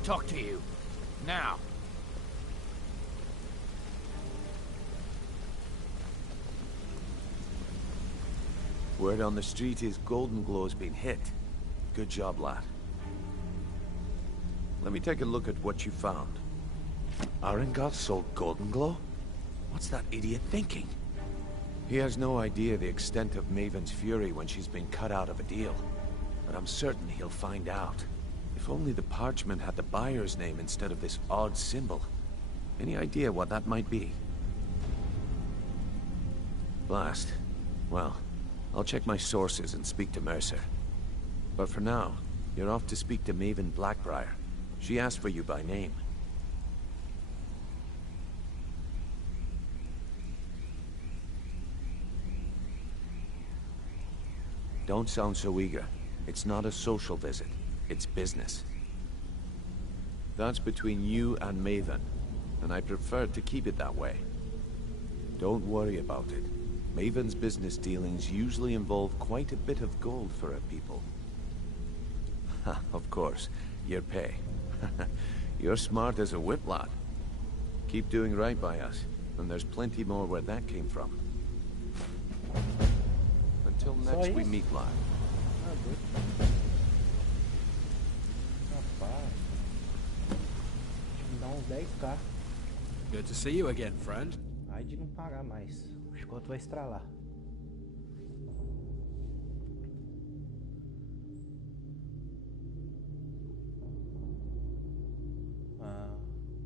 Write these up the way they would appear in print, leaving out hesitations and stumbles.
to talk to you. Now. Word on the street is Golden Glow's been hit. Good job, lad. Let me take a look at what you found. Arengoth sold Golden Glow? What's that idiot thinking? He has no idea the extent of Maven's fury when she's been cut out of a deal. But I'm certain he'll find out. If only the parchment had the buyer's name instead of this odd symbol. Any idea what that might be? Blast. Well, I'll check my sources and speak to Mercer. But for now, you're off to speak to Maven Blackbriar. She asked for you by name. Don't sound so eager. It's not a social visit. It's business. That's between you and Maven, and I prefer to keep it that way. Don't worry about it. Maven's business dealings usually involve quite a bit of gold for her people. Of course, your pay. You're smart as a whip, lad. Keep doing right by us, and there's plenty more where that came from. Until next we meet, lad. Good to see you again, friend. Ai de não pagar mais. O chicote vai estralar.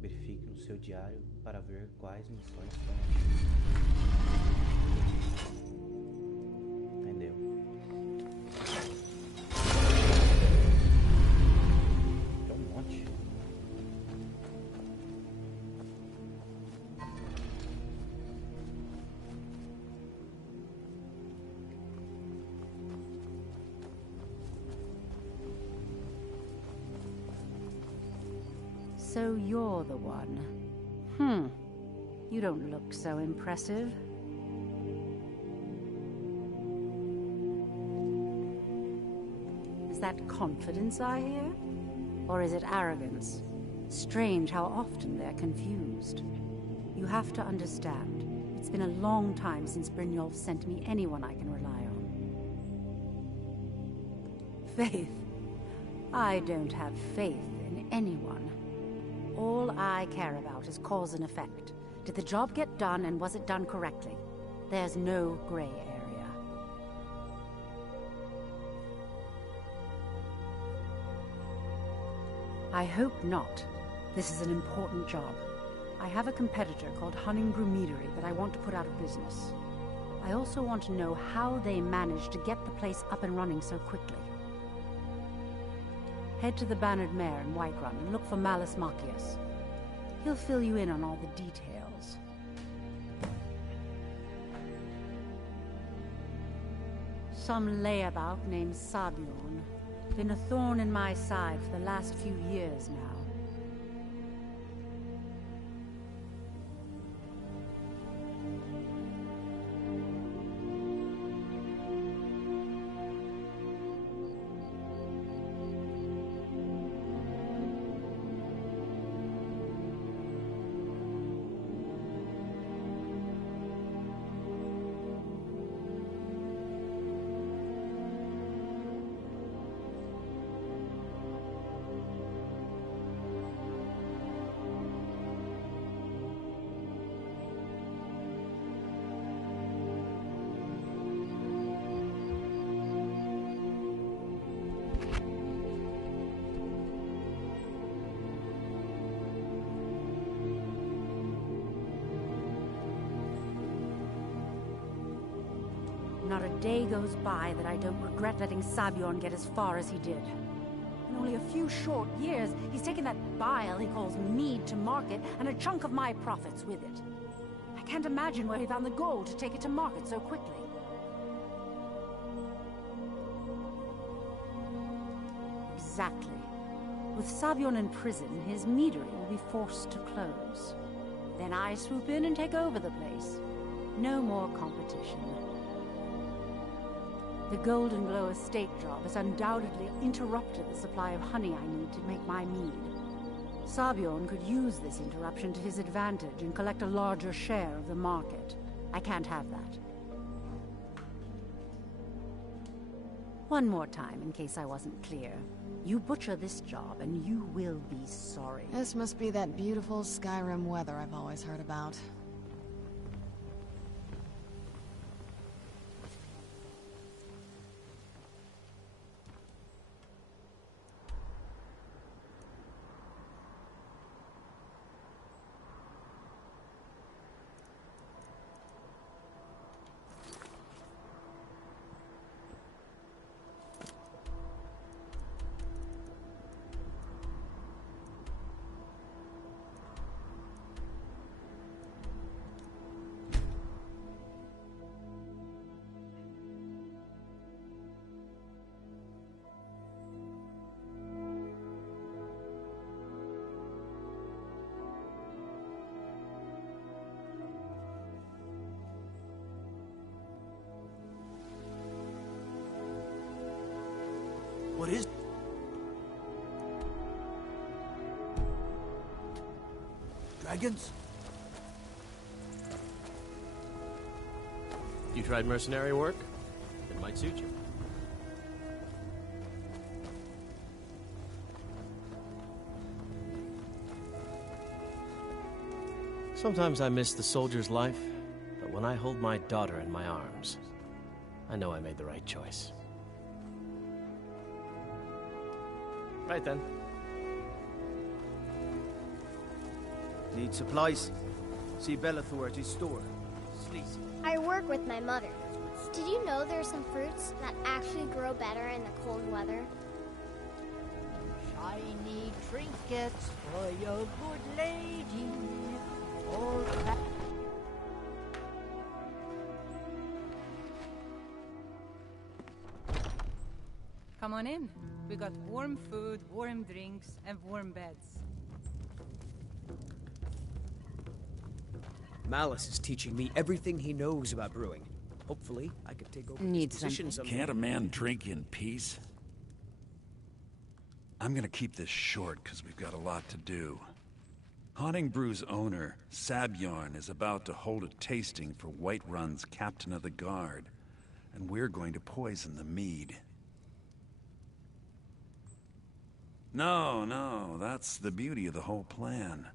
Verifique no seu diário para ver quais missões foram. Entendeu? Tem um monte. So you're the one. You don't look so impressive. Is that confidence I hear? Or is it arrogance? Strange how often they're confused. You have to understand, it's been a long time since Brynjolf sent me anyone I can rely on. Faith? I don't have faith in anyone. All I care about is cause and effect. Did the job get done, and was it done correctly? There's no gray area. I hope not. This is an important job. I have a competitor called Hunningbrew Meadery that I want to put out of business. I also want to know how they managed to get the place up and running so quickly. Head to the Bannered Mare in Whiterun and look for Malus Machius. He'll fill you in on all the details. Some layabout named Sabiorn. Been a thorn in my side for the last few years now. Not a day goes by that I don't regret letting Sabiorn get as far as he did. In only a few short years, he's taken that bile he calls mead to market, and a chunk of my profits with it. I can't imagine where he found the gold to take it to market so quickly. Exactly. With Sabiorn in prison, his meadery will be forced to close. Then I swoop in and take over the place. No more competition. The Golden Glow estate job has undoubtedly interrupted the supply of honey I need to make my mead. Sabjorn could use this interruption to his advantage and collect a larger share of the market. I can't have that. One more time, in case I wasn't clear. You butcher this job, and you will be sorry. This must be that beautiful Skyrim weather I've always heard about. What is... Dragons? You tried mercenary work? It might suit you. Sometimes I miss the soldier's life, but when I hold my daughter in my arms, I know I made the right choice. Right then. Need supplies? See Bellathor at his store. Sleazy. I work with my mother. Did you know there are some fruits that actually grow better in the cold weather? Shiny trinkets for your good lady. All that. Come on in. We got warm food, warm drinks, and warm beds. Malice is teaching me everything he knows about brewing. Hopefully, I could take over his position someday. Can't a man drink in peace? I'm gonna keep this short, because we've got a lot to do. Haunting Brew's owner, Sabjorn, is about to hold a tasting for Whiterun's Captain of the Guard, and we're going to poison the mead. No, that's the beauty of the whole plan.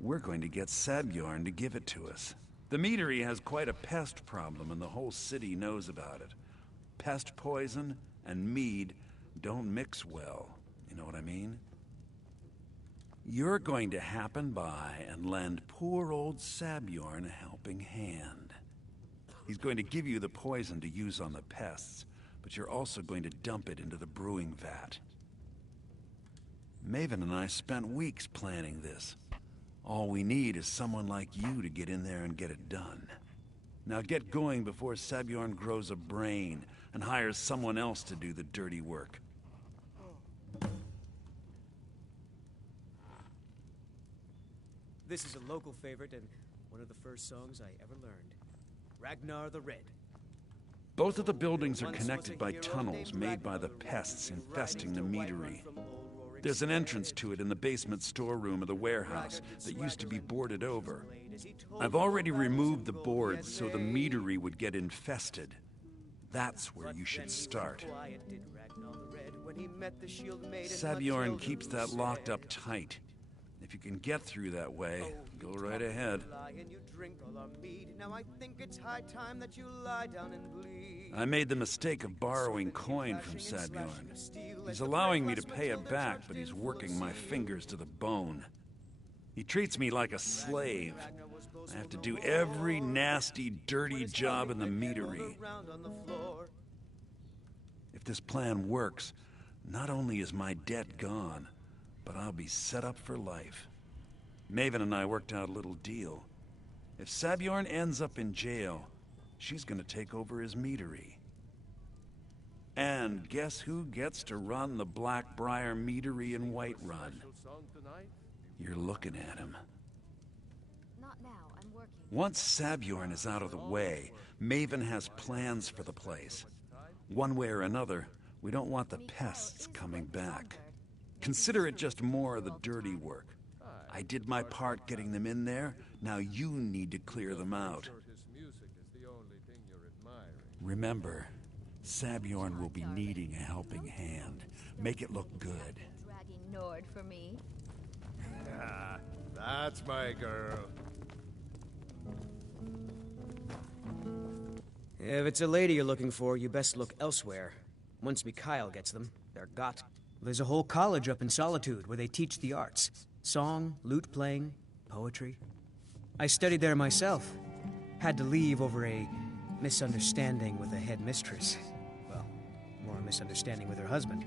We're going to get Sabjorn to give it to us. The meadery has quite a pest problem, and the whole city knows about it. Pest poison and mead don't mix well, you know what I mean? You're going to happen by and lend poor old Sabjorn a helping hand. He's going to give you the poison to use on the pests, but you're also going to dump it into the brewing vat. Maven and I spent weeks planning this. All we need is someone like you to get in there and get it done. Now get going before Sabjorn grows a brain and hires someone else to do the dirty work. This is a local favorite and one of the first songs I ever learned. Ragnar the Red. Both of the buildings are connected by tunnels made by the pests infesting the meadery. There's an entrance to it in the basement storeroom of the warehouse that used to be boarded over. I've already removed the boards so the meadery would get infested. That's where you should start. Sabjorn keeps that locked up tight. If you can get through that way, go right ahead. I made the mistake of borrowing coin from Sabjorn. He's allowing me to pay it back, but he's working my fingers to the bone. He treats me like a slave. I have to do every nasty, dirty job in the meadery. If this plan works, not only is my debt gone, but I'll be set up for life. Maven and I worked out a little deal. If Sabjorn ends up in jail, she's gonna take over his meadery. And guess who gets to run the Blackbriar meadery in Whiterun? You're looking at him. Not now, I'm working. Once Sabjorn is out of the way, Maven has plans for the place. One way or another, we don't want the pests coming back. Consider it just more of the dirty work. I did my part getting them in there. Now you need to clear them out. Remember, Sabjorn will be needing a helping hand. Make it look good. Dragging Nord for me. Ah, that's my girl. If it's a lady you're looking for, you best look elsewhere. Once Mikhail gets them, they're got. There's a whole college up in Solitude where they teach the arts. Song, lute playing, poetry. I studied there myself. Had to leave over a misunderstanding with a head mistress. Well, more a misunderstanding with her husband.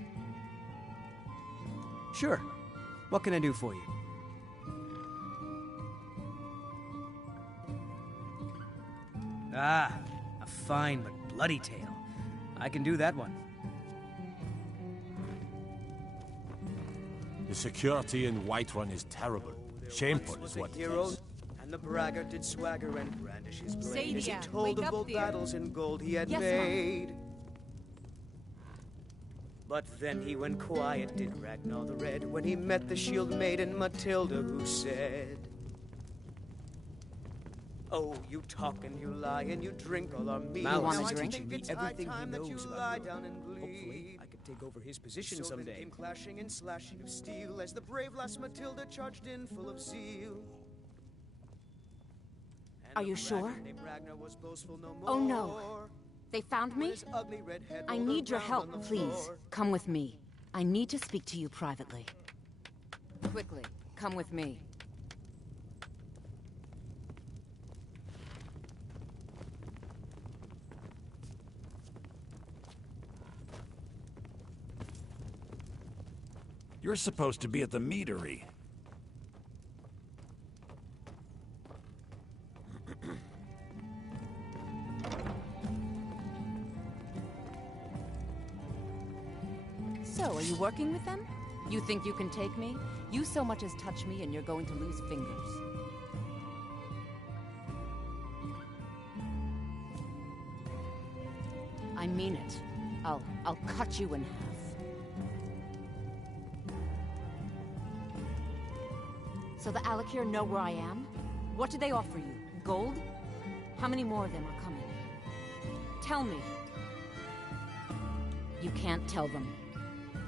Sure. What can I do for you? Ah, a fine but bloody tale. I can do that one. The security in Whiterun is terrible. Shameful is what it is. And the braggart did swagger and brandish his blade as he Sadia, told wake of up, bold dear. battles in gold he had Yes, made. But then he went quiet, did Ragnar the Red, when he met the shield maiden Matilda, who said, "Oh, you talk and you lie and you drink all our mead. You want a Now I drink? think it's everything he knows about you. Down and Hopefully, I could take over his position someday." Came clashing and slashing of steel as the brave lass Matilda charged in full of zeal. And Are the you sure? braggart named Ragnar was boastful no more. Oh no. They found me? His ugly red head I rolled need your around on help, the please. floor. Come with me. I need to speak to you privately. Quickly, come with me. You're supposed to be at the meadery. So, are you working with them? You think you can take me? You so much as touch me and you're going to lose fingers. I mean it. I'll cut you in half. So the Alakir know where I am? What do they offer you? Gold? How many more of them are coming? Tell me. You can't tell them.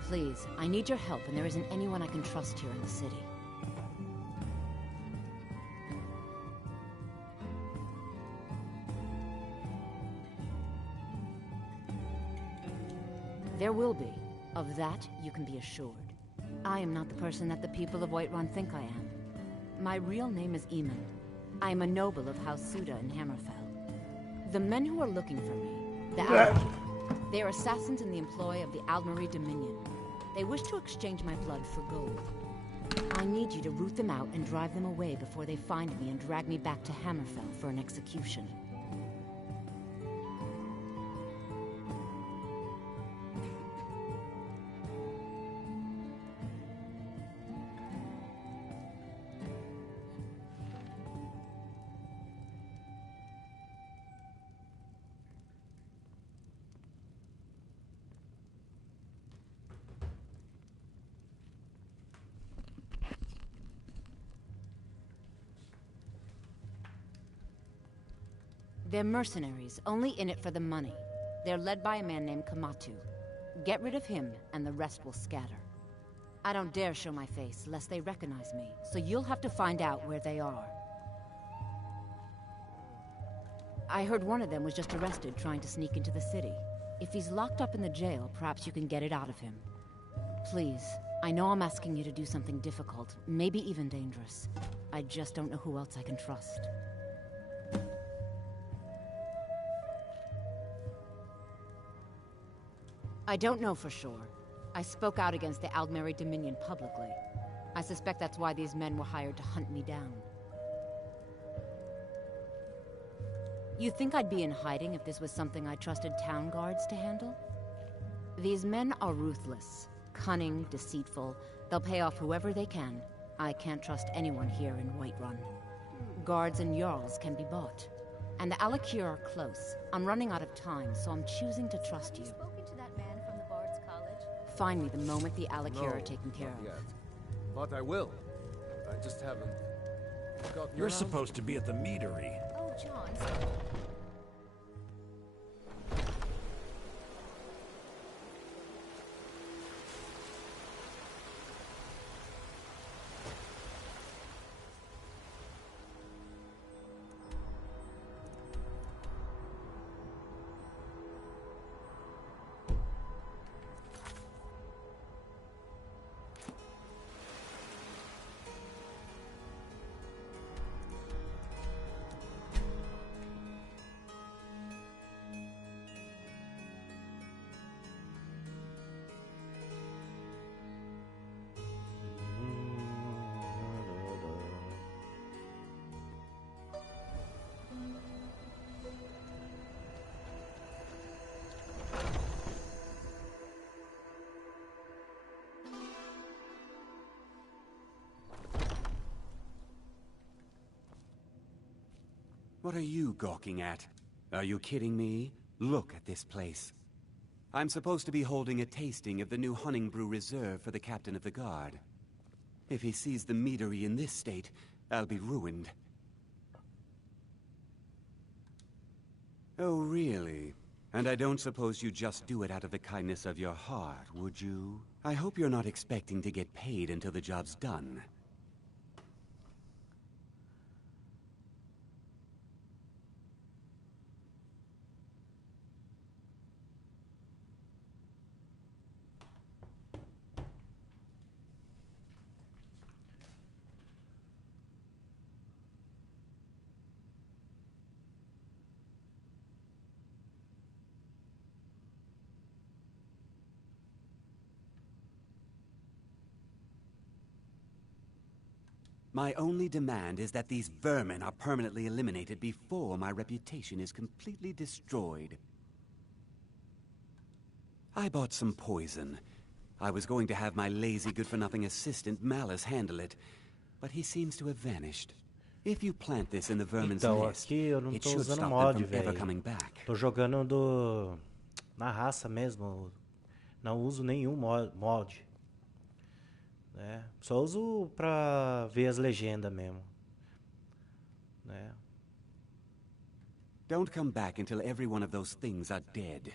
Please, I need your help, and there isn't anyone I can trust here in the city. There will be. Of that, you can be assured. I am not the person that the people of Whiterun think I am. My real name is Eamon. I am a noble of House Suda in Hammerfell. The men who are looking for me, the Alakir, they are assassins in the employ of the Aldmeri Dominion. They wish to exchange my blood for gold. I need you to root them out and drive them away before they find me and drag me back to Hammerfell for an execution. They're mercenaries, only in it for the money. They're led by a man named Kamatu. Get rid of him, and the rest will scatter. I don't dare show my face, lest they recognize me, so you'll have to find out where they are. I heard one of them was just arrested trying to sneak into the city. If he's locked up in the jail, perhaps you can get it out of him. Please, I know I'm asking you to do something difficult, maybe even dangerous. I just don't know who else I can trust. I don't know for sure. I spoke out against the Aldmeri Dominion publicly. I suspect that's why these men were hired to hunt me down. You think I'd be in hiding if this was something I trusted town guards to handle? These men are ruthless, cunning, deceitful. They'll pay off whoever they can. I can't trust anyone here in Whiterun. Guards and Jarls can be bought. And the Alakir are close. I'm running out of time, so I'm choosing to trust you. Find me the moment the Alakir are No, taken care not of. yet. But I will. I just haven't gotten You're around. supposed to be at the meadery. Oh, John. What are you gawking at? Are you kidding me? Look at this place. I'm supposed to be holding a tasting of the new Hunning Brew Reserve for the Captain of the Guard. If he sees the meadery in this state, I'll be ruined. Oh, really? And I don't suppose you just do it out of the kindness of your heart, would you? I hope you're not expecting to get paid until the job's done. My only demand is that these vermin are permanently eliminated before my reputation is completely destroyed. I bought some poison. I was going to have my lazy, good-for-nothing assistant Malice handle it, but he seems to have vanished. If you plant this in the vermin's Então, nest, aqui eu não it tô should usando stop mod, them from ever velho. coming back. Tô jogando na raça mesmo. Não uso nenhum mod. Né? Só uso pra ver as legendas mesmo. Né? Don't come back until every one of those things are dead.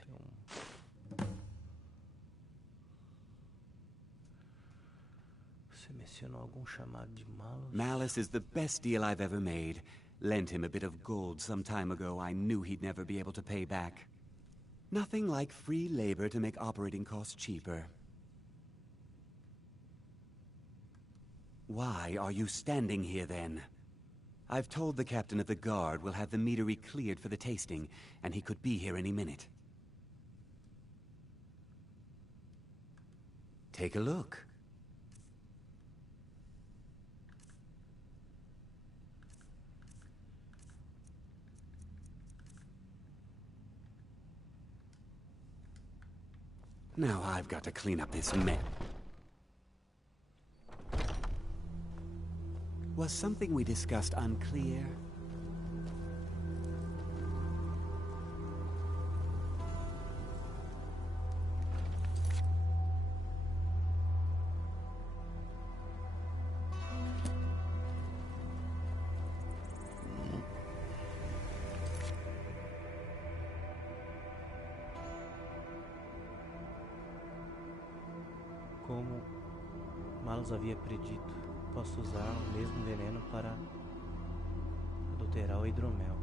Você mencionou algum chamado de Malus? Malice is the best deal I've ever made. Lent him a bit of gold some time ago I knew he'd never be able to pay back. Nothing like free labor to make operating costs cheaper. Why are you standing here, then? I've told the captain of the guard we'll have the meadery cleared for the tasting, and he could be here any minute. Take a look. Now I've got to clean up this mess. Was something we discussed unclear? Como Malus havia predito, posso usar o mesmo veneno para adulterar o hidromel.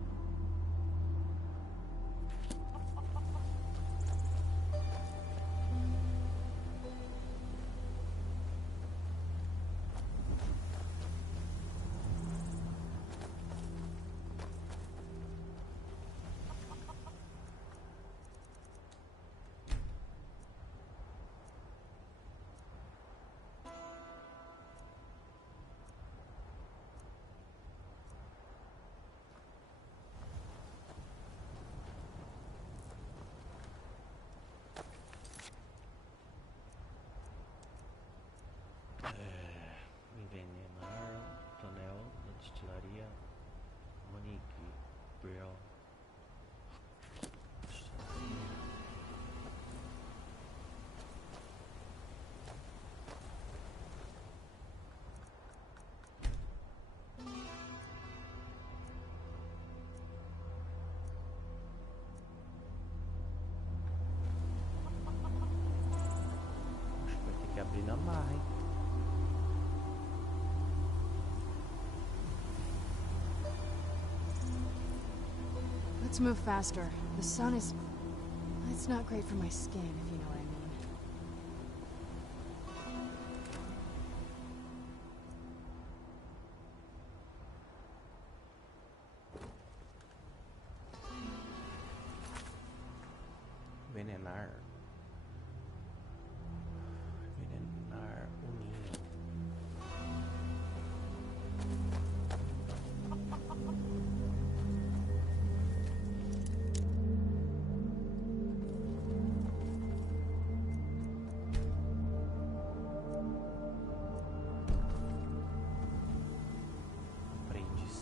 Envenenar o tonel da destilaria Monique Brill. Comprei na marra, hein? Let's move faster. The sun is... It's not great for my skin, if you know what I mean. Envenenar. Envenenar o ninho. Aprendiz.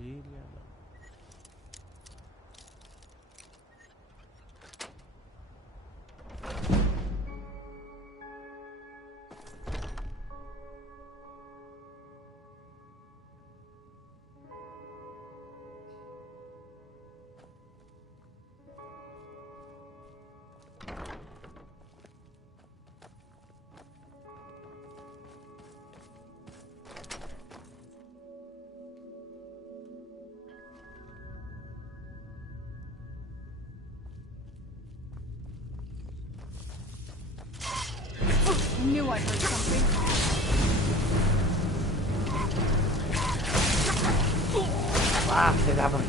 Ilha não. I knew I heard something. Ah, filha da mãe.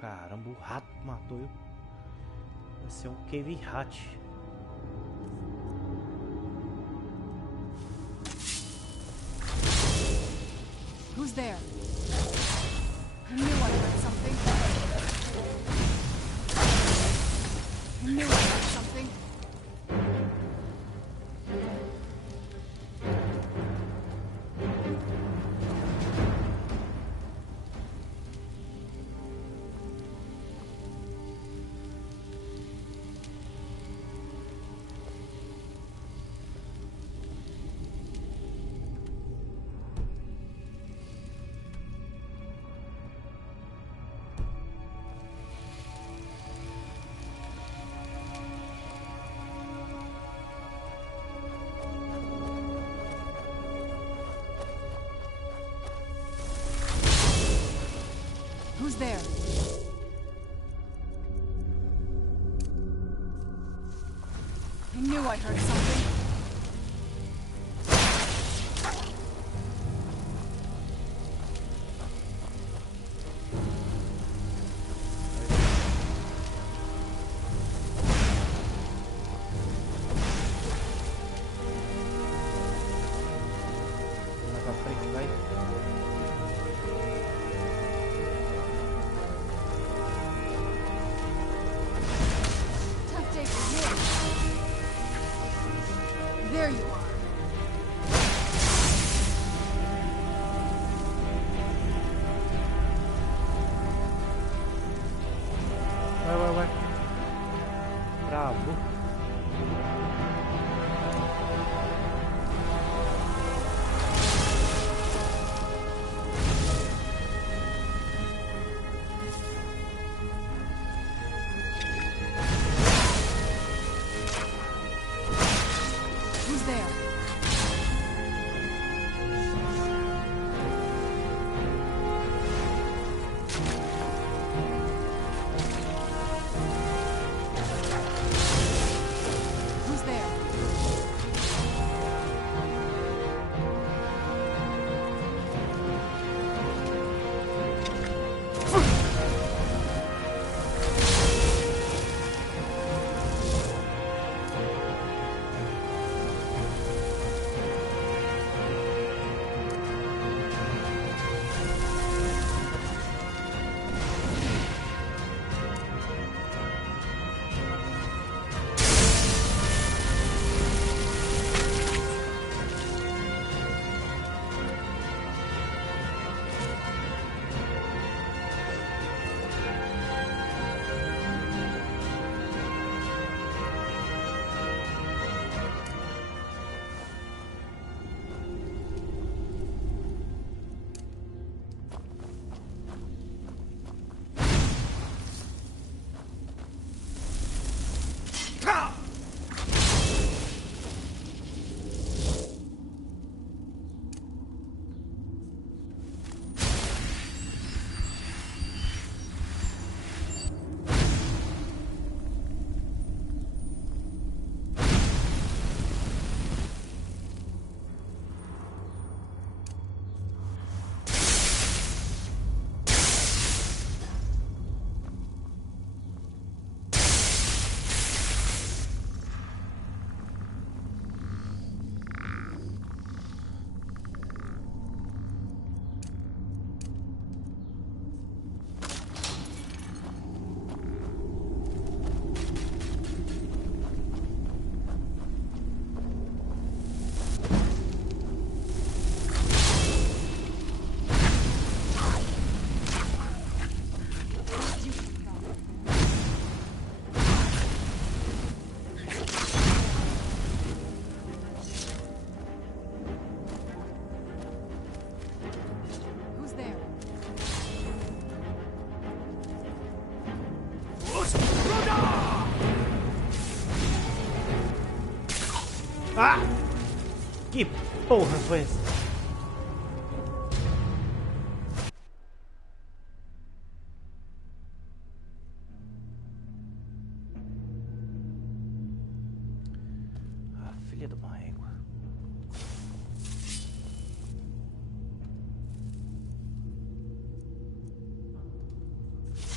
Caramba, o rato matou eu. Vai ser um cave rat. Who's there? I knew I heard something. I knew I heard something. Who's there? I knew I heard something. Mais pra frente, vai. Tough day for you. Ah! Que porra foi essa? Ah, filha de uma égua.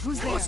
Who's there?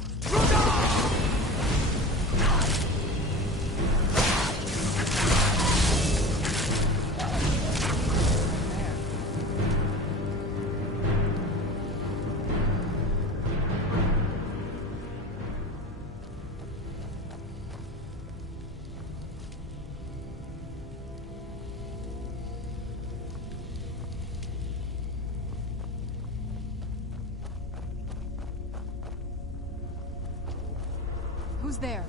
Who's there?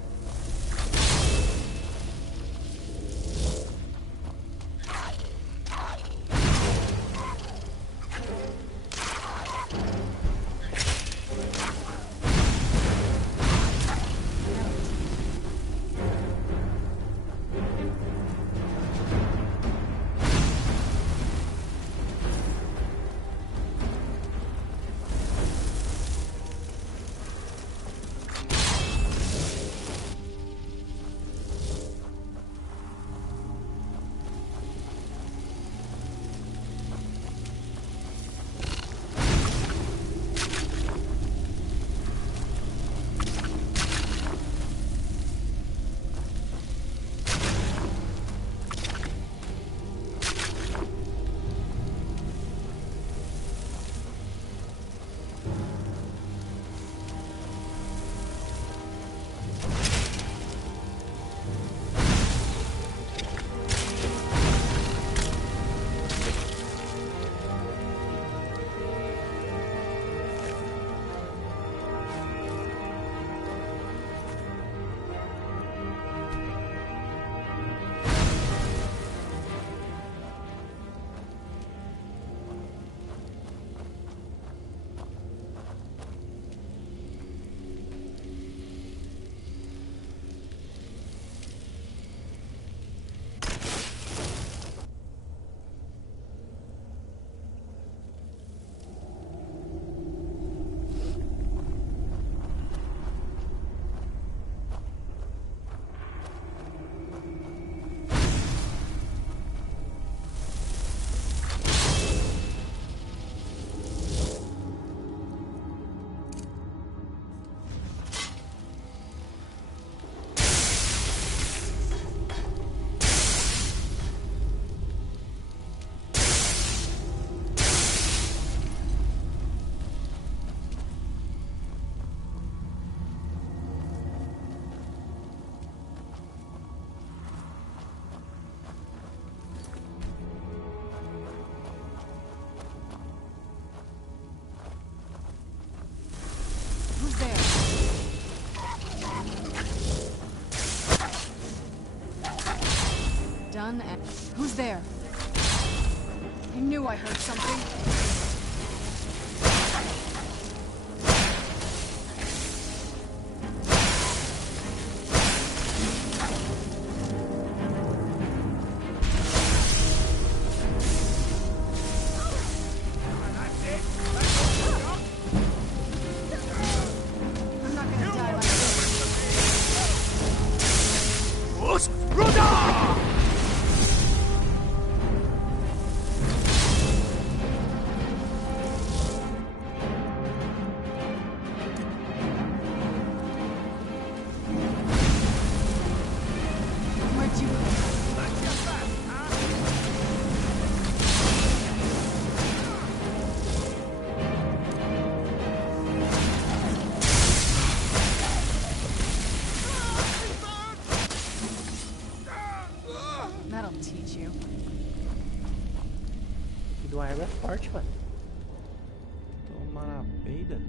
Done and... Who's there? I knew I heard something. I'm not gonna die like this. That'll teach you. Que do Arrow é forte, mano. Toma na peida.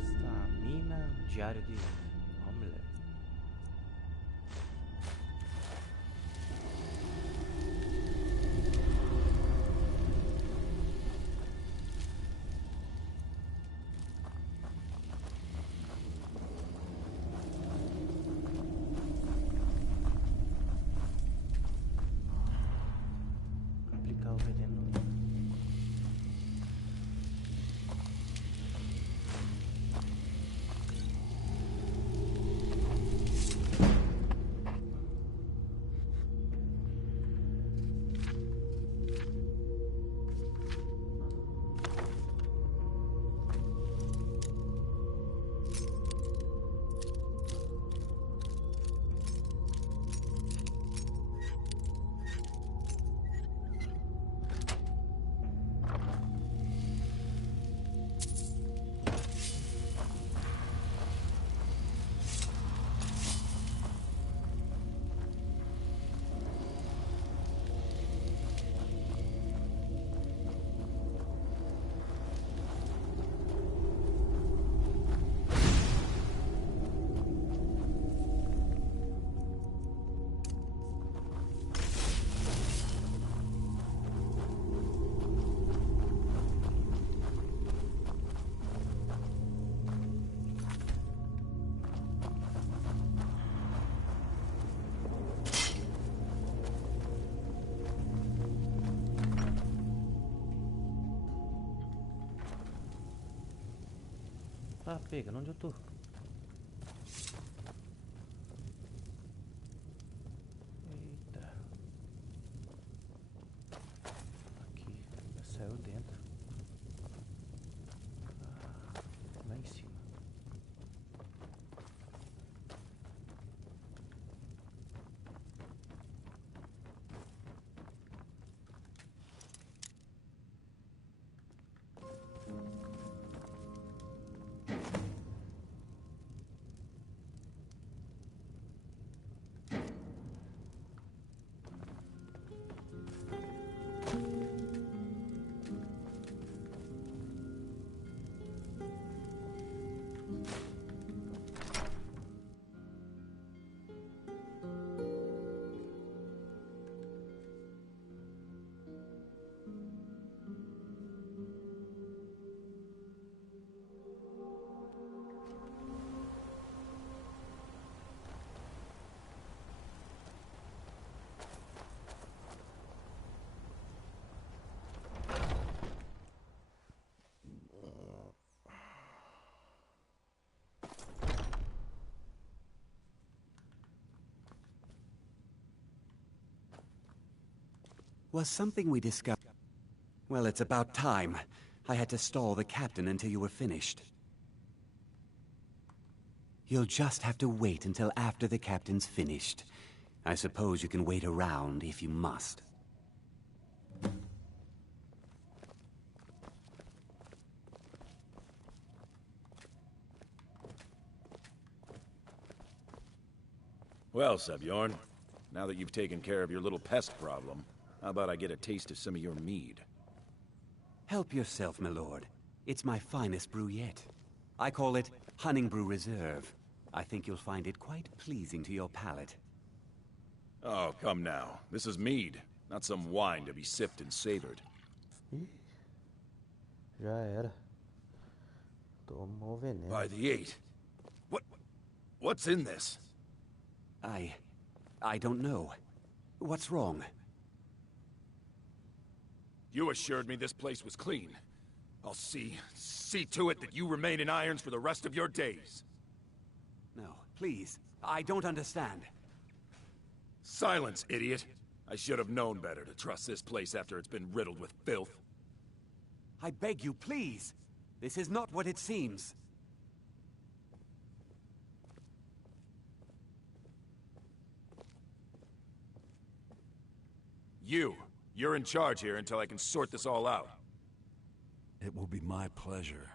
Estamina, diário de Homeland. Ah, pega, onde eu tô? Eita. Aqui, saiu dentro. Ah, lá em cima. Was something we discovered... Well, it's about time. I had to stall the captain until you were finished. You'll just have to wait until after the captain's finished. I suppose you can wait around if you must. Well, Sebjorn, now that you've taken care of your little pest problem, how about I get a taste of some of your mead? Help yourself, my lord. It's my finest brew yet. I call it Hunning Brew Reserve. I think you'll find it quite pleasing to your palate. Oh, come now. This is mead, not some wine to be sipped and savored. Já era. Tomou veneno. By the 8. What's in this? I don't know. What's wrong? You assured me this place was clean. I'll see to it that you remain in irons for the rest of your days. No, please. I don't understand. Silence, idiot. I should have known better to trust this place after it's been riddled with filth. I beg you, please. This is not what it seems. You're in charge here until I can sort this all out. It will be my pleasure.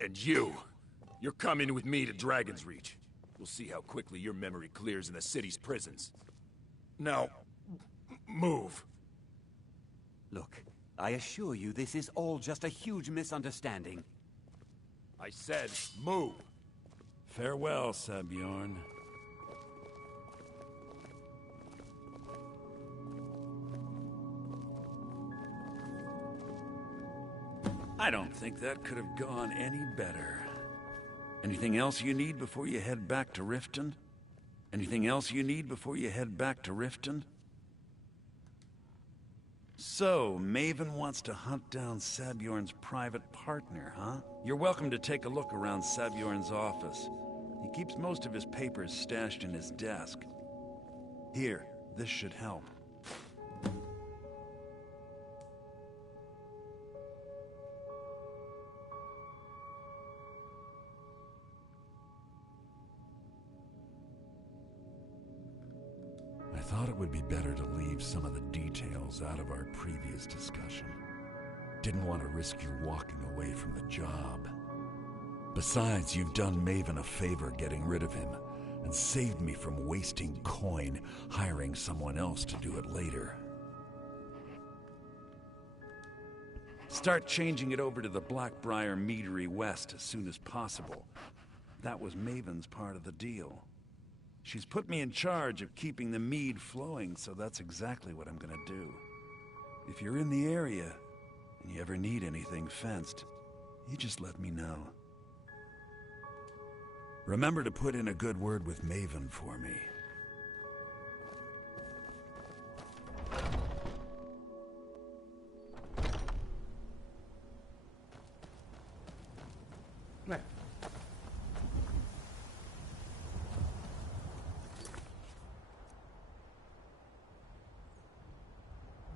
And you're coming with me to Dragon's Reach. We'll see how quickly your memory clears in the city's prisons. Now, move. Look, I assure you this is all just a huge misunderstanding. I said move. Farewell, Sebjorn. I don't think that could have gone any better. Anything else you need before you head back to Riften? Anything else you need before you head back to Riften? So, Maven wants to hunt down Sabjorn's private partner, huh? You're welcome to take a look around Sabjorn's office. He keeps most of his papers stashed in his desk. Here, this should help. I thought it would be better to leave some of the details out of our previous discussion. Didn't want to risk you walking away from the job. Besides, you've done Maven a favor getting rid of him, and saved me from wasting coin hiring someone else to do it later. Start changing it over to the Blackbriar Meadery West as soon as possible. That was Maven's part of the deal. She's put me in charge of keeping the mead flowing, so that's exactly what I'm gonna do. If you're in the area, and you ever need anything fenced, you just let me know. Remember to put in a good word with Maven for me. Ué.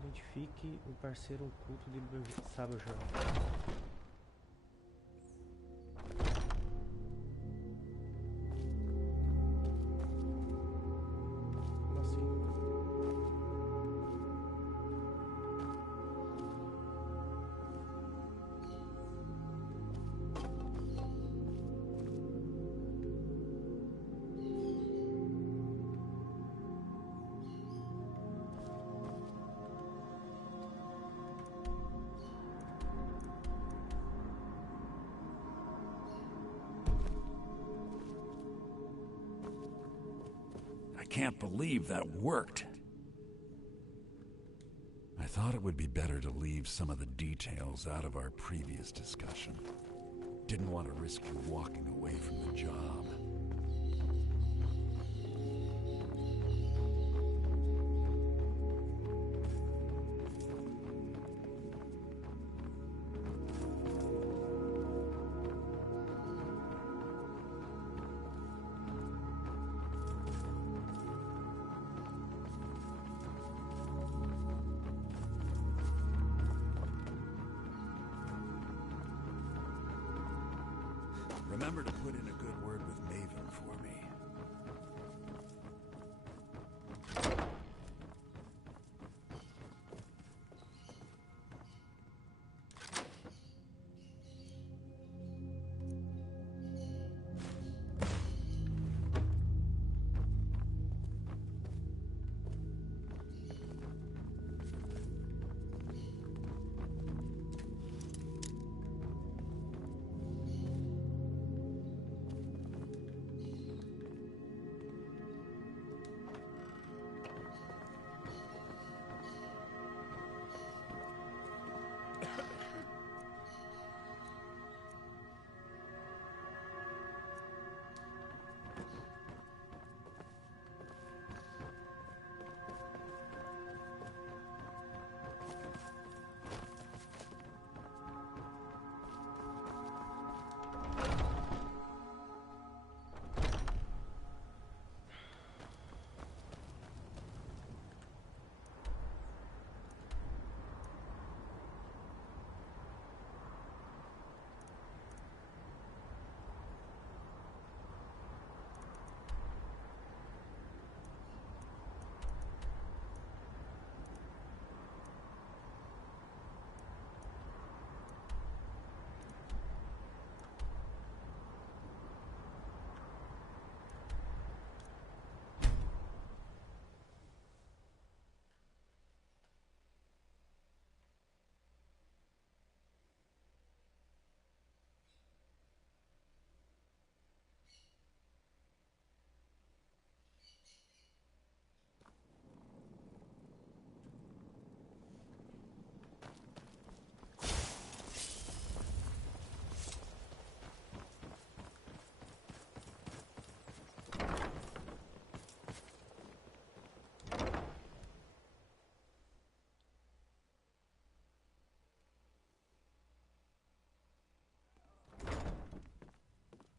Identifique o parceiro oculto de Sabe o jogo. I can't believe that worked. I thought it would be better to leave some of the details out of our previous discussion. Didn't want to risk you walking away from the job. Remember to put in a good word with Maven for me.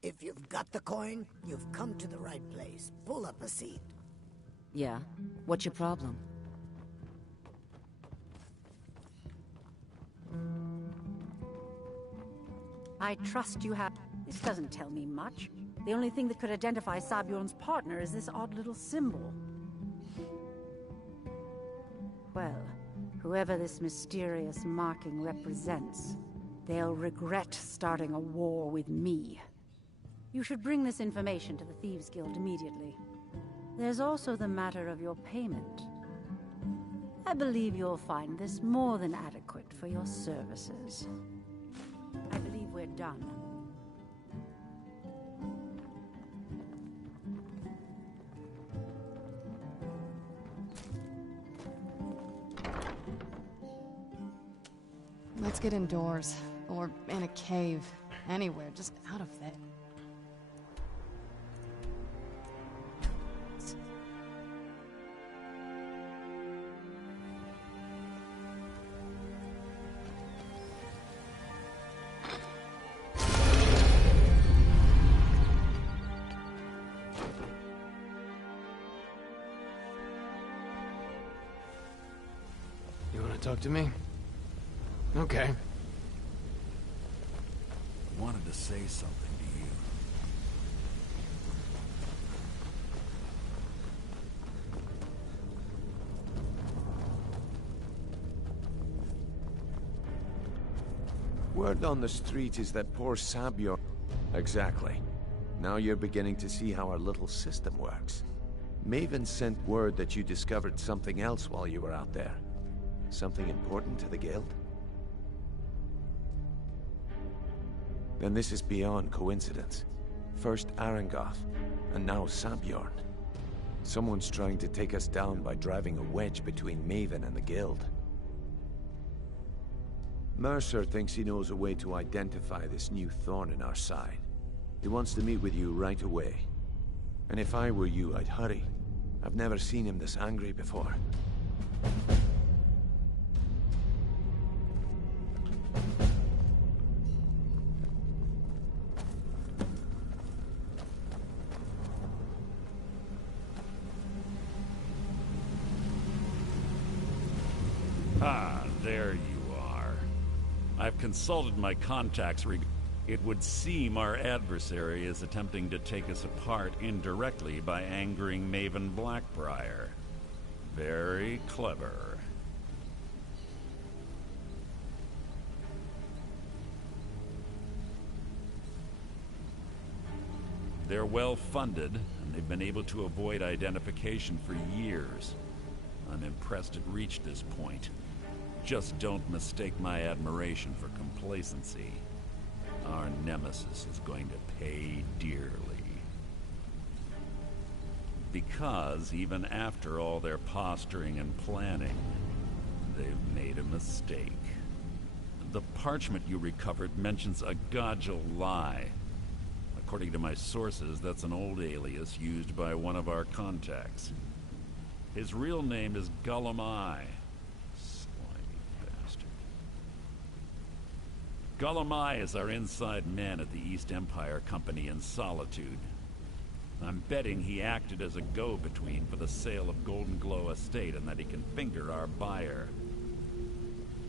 If you've got the coin, you've come to the right place. Pull up a seat. Yeah? What's your problem? I trust you have... This doesn't tell me much. The only thing that could identify Sabjorn's partner is this odd little symbol. Well, whoever this mysterious marking represents, they'll regret starting a war with me. You should bring this information to the Thieves Guild immediately. There's also the matter of your payment. I believe you'll find this more than adequate for your services. I believe we're done. Let's get indoors. Or in a cave. Anywhere, just out of there. talk to me? Okay. I wanted to say something to you. Word on the street is that poor Sabio... Exactly. Now you're beginning to see how our little system works. Maven sent word that you discovered something else while you were out there. Something important to the guild? Then this is beyond coincidence. First Arangoth, and now Sabjorn. Someone's trying to take us down by driving a wedge between Maven and the guild. Mercer thinks he knows a way to identify this new thorn in our side. He wants to meet with you right away. And if I were you, I'd hurry. I've never seen him this angry before. Ah, there you are. I've consulted my contacts. It would seem our adversary is attempting to take us apart indirectly by angering Maven Blackbriar. Very clever. They're well funded, and they've been able to avoid identification for years. I'm impressed it reached this point. Just don't mistake my admiration for complacency. Our nemesis is going to pay dearly. Because even after all their posturing and planning, they've made a mistake. The parchment you recovered mentions a Godjal lie. According to my sources, that's an old alias used by one of our contacts. His real name is Gullumai. Gullumai is our inside man at the East Empire Company in Solitude. I'm betting he acted as a go-between for the sale of Golden Glow Estate and that he can finger our buyer.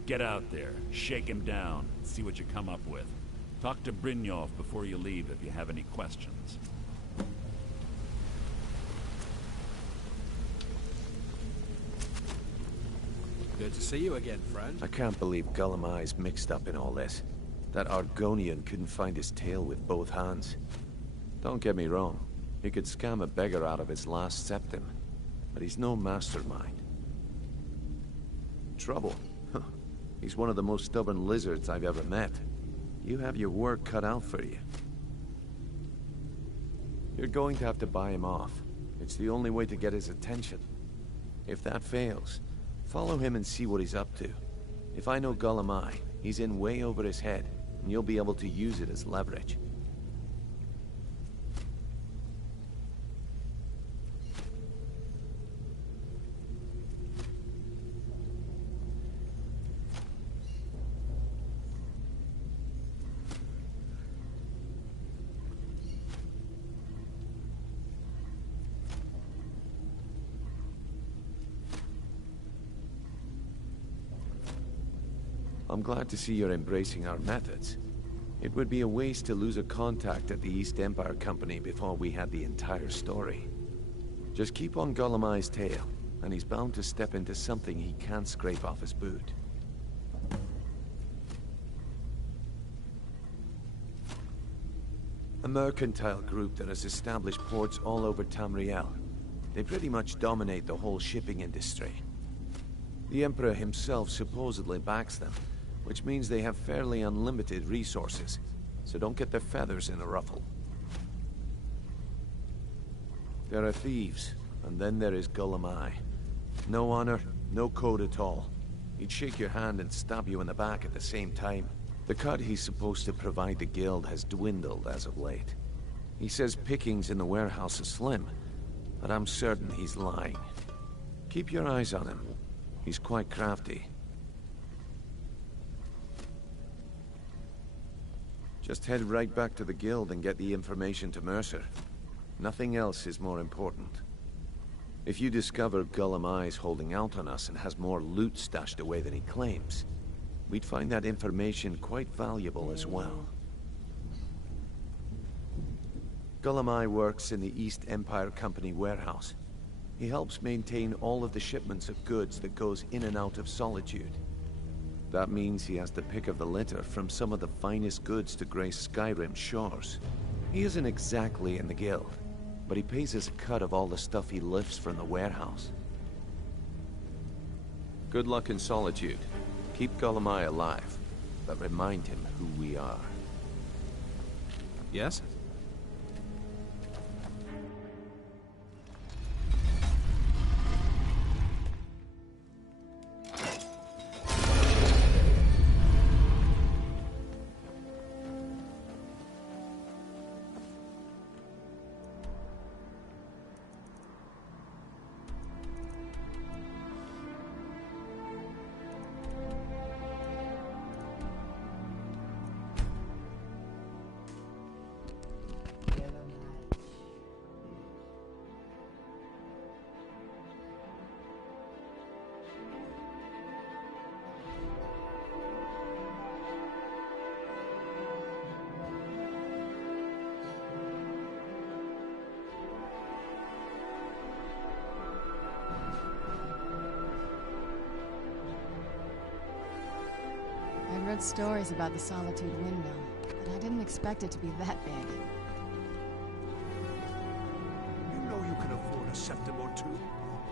Get out there, shake him down, and see what you come up with. Talk to Brynjolf before you leave if you have any questions. Good to see you again, friend. I can't believe Gullumai's mixed up in all this. That Argonian couldn't find his tail with both hands. Don't get me wrong, he could scam a beggar out of his last septim, but he's no mastermind. Trouble? Huh. He's one of the most stubborn lizards I've ever met. You have your work cut out for you. You're going to have to buy him off. It's the only way to get his attention. If that fails, follow him and see what he's up to. If I know Gullumai, he's in way over his head, and you'll be able to use it as leverage. I'm glad to see you're embracing our methods. It would be a waste to lose a contact at the East Empire Company before we had the entire story. Just keep on Gullumai's tail, and he's bound to step into something he can't scrape off his boot. A mercantile group that has established ports all over Tamriel. They pretty much dominate the whole shipping industry. The Emperor himself supposedly backs them, which means they have fairly unlimited resources, so don't get their feathers in a ruffle. There are thieves, and then there is Gullumai. No honor, no code at all. He'd shake your hand and stab you in the back at the same time. The cut he's supposed to provide the guild has dwindled as of late. He says pickings in the warehouse are slim, but I'm certain he's lying. Keep your eyes on him. He's quite crafty. Just head right back to the guild and get the information to Mercer. Nothing else is more important. If you discover Gullum Eye's holding out on us and has more loot stashed away than he claims, we'd find that information quite valuable as well. Gullum Eye works in the East Empire Company warehouse. He helps maintain all of the shipments of goods that goes in and out of Solitude. That means he has the pick of the litter from some of the finest goods to grace Skyrim's shores. He isn't exactly in the guild, but he pays us a cut of all the stuff he lifts from the warehouse. Good luck in Solitude. Keep Gullum Eye alive, but remind him who we are. Yes? I'd read stories about the Solitude windmill, but I didn't expect it to be that big. You know you can afford a septim or two.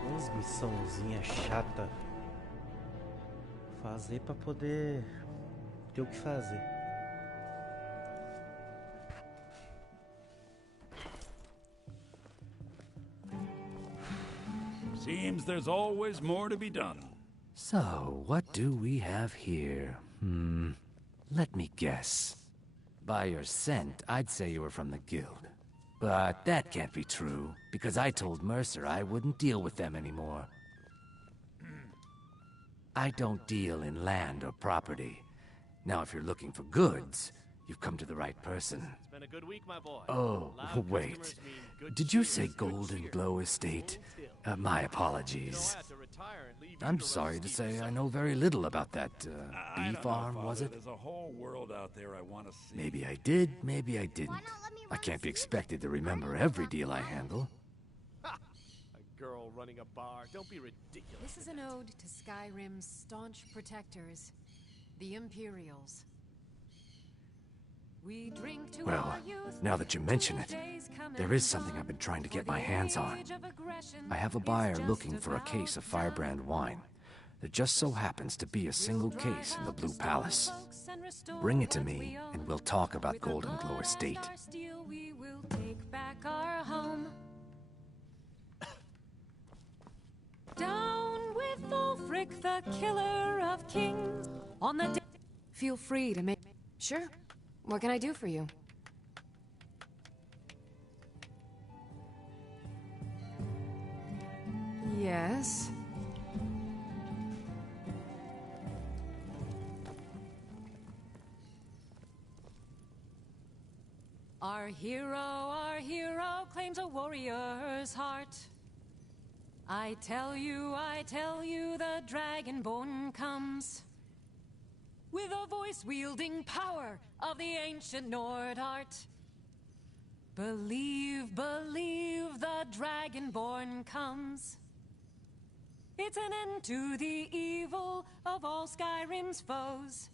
Umas missãozinha chata. Fazer pra poder ter o que fazer. Seems there's always more to be done. So, what do we have here? Let me guess. By your scent, I'd say you were from the guild. But that can't be true, because I told Mercer I wouldn't deal with them anymore. I don't deal in land or property. Now, if you're looking for goods, you've come to the right person. It's been a good week, my boy. Oh, wait. Did you say Golden Glow Estate? My apologies. I'm sorry to say I know very little about that, bee farm, was it? There's a whole world out there I want to see. Maybe I did, maybe I didn't. I can't be expected to remember every deal I handle. A girl running a bar. Don't be ridiculous. This is an ode to Skyrim's staunch protectors, the Imperials. We drink to Well, now that you mention it, there is something I've been trying to get my hands on. I have a buyer looking for a case of Firebrand wine. There just so happens to be a single case in the Blue Palace. Bring it to me, and we'll talk about Golden Glow Estate. We will take back our home. Down with Ulfric, the killer of kings. On the day. Feel free to make. Sure. What can I do for you? Yes. Our hero claims a warrior's heart. I tell you, the Dragonborn comes. With a voice-wielding power of the ancient Nord art. Believe, the Dragonborn comes. It's an end to the evil of all Skyrim's foes.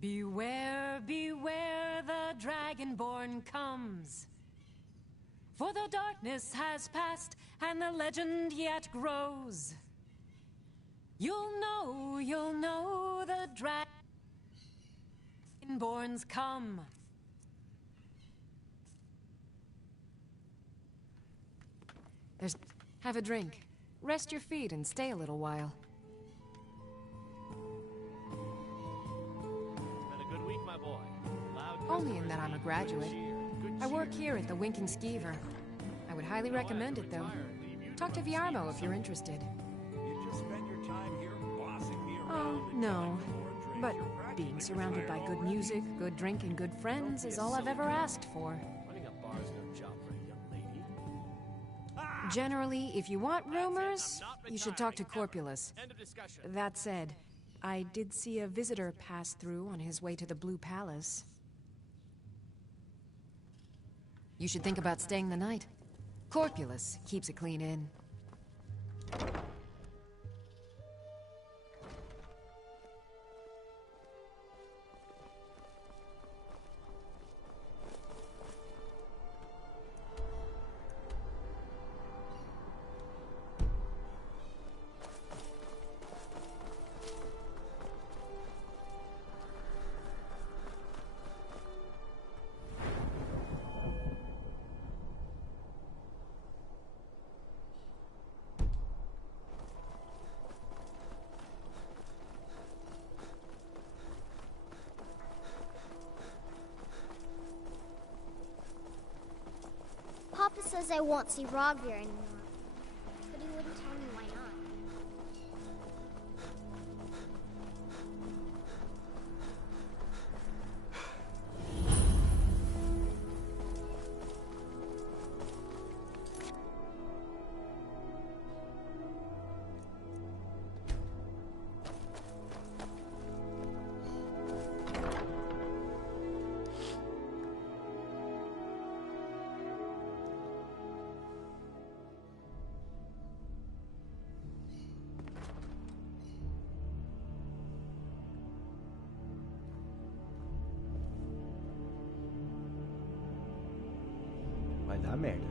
Beware, the Dragonborn comes. For the darkness has passed, and the legend yet grows. You'll know the Dragonborns come. Have a drink. Rest your feet and stay a little while. Been a good week, my boy. Only in that I'm a graduate. I work here at the Winking Skeever. I would highly recommend it, though. Talk to Viarmo if you're interested. You just spend your time here bossing me around. Oh, no. But being surrounded by good music, good drink, and good friends is all I've ever asked for. Running a bar's no job for a young lady. Generally, if you want rumors, you should talk to Corpulus. That said, I did see a visitor pass through on his way to the Blue Palace. You should think about staying the night. Corpulus keeps a clean inn. Papa says I won't see Rogvir anymore, but he wouldn't tell me why not. Vai dar merda.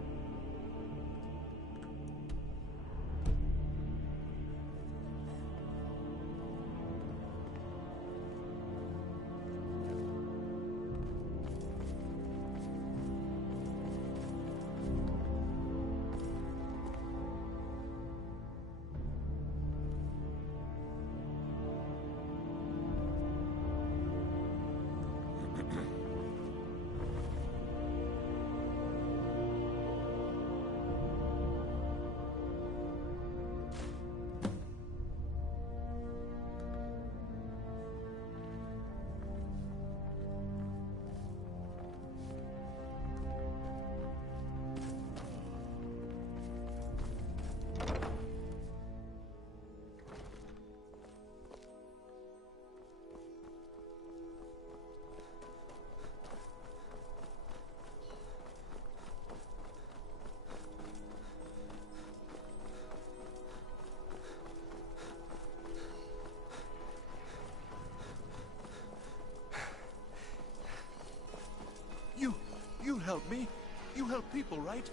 You help me. You help people, right?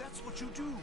That's what you do.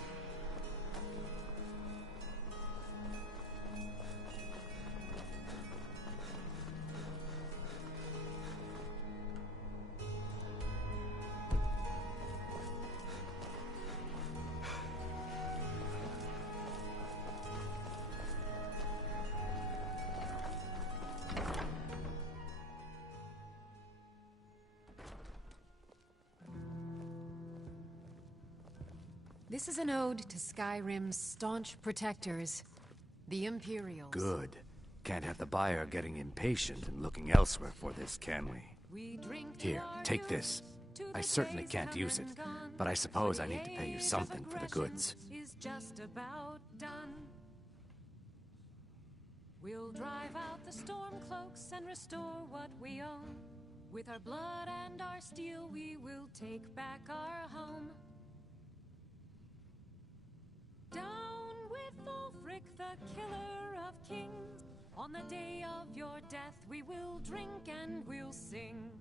This is an ode to Skyrim's staunch protectors, the Imperials. Good. Can't have the buyer getting impatient and looking elsewhere for this, can we? Here, take this. I certainly can't use it, but I suppose I need to pay you something for the goods. Is just about done. We'll drive out the storm cloaks and restore what we own. With our blood and our steel, we will take back our home. Down with Ulfric, the killer of kings. On the day of your death, we will drink and we'll sing.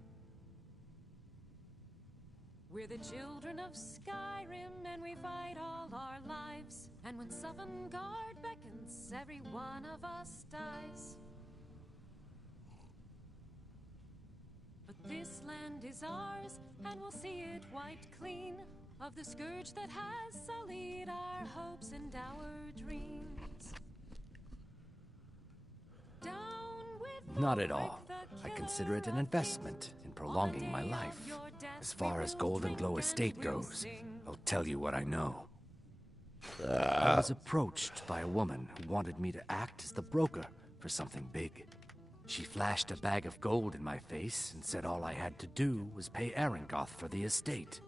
We're the children of Skyrim, and we fight all our lives. And when Sovngarde beckons, every one of us dies. But this land is ours, and we'll see it wiped clean of the scourge that has sullied our hopes and our dreams. Down with Not at all. I consider it an investment in prolonging my life. As far as Golden Glow Estate goes, I'll tell you what I know. I was approached by a woman who wanted me to act as the broker for something big. She flashed a bag of gold in my face and said all I had to do was pay Arengoth for the estate.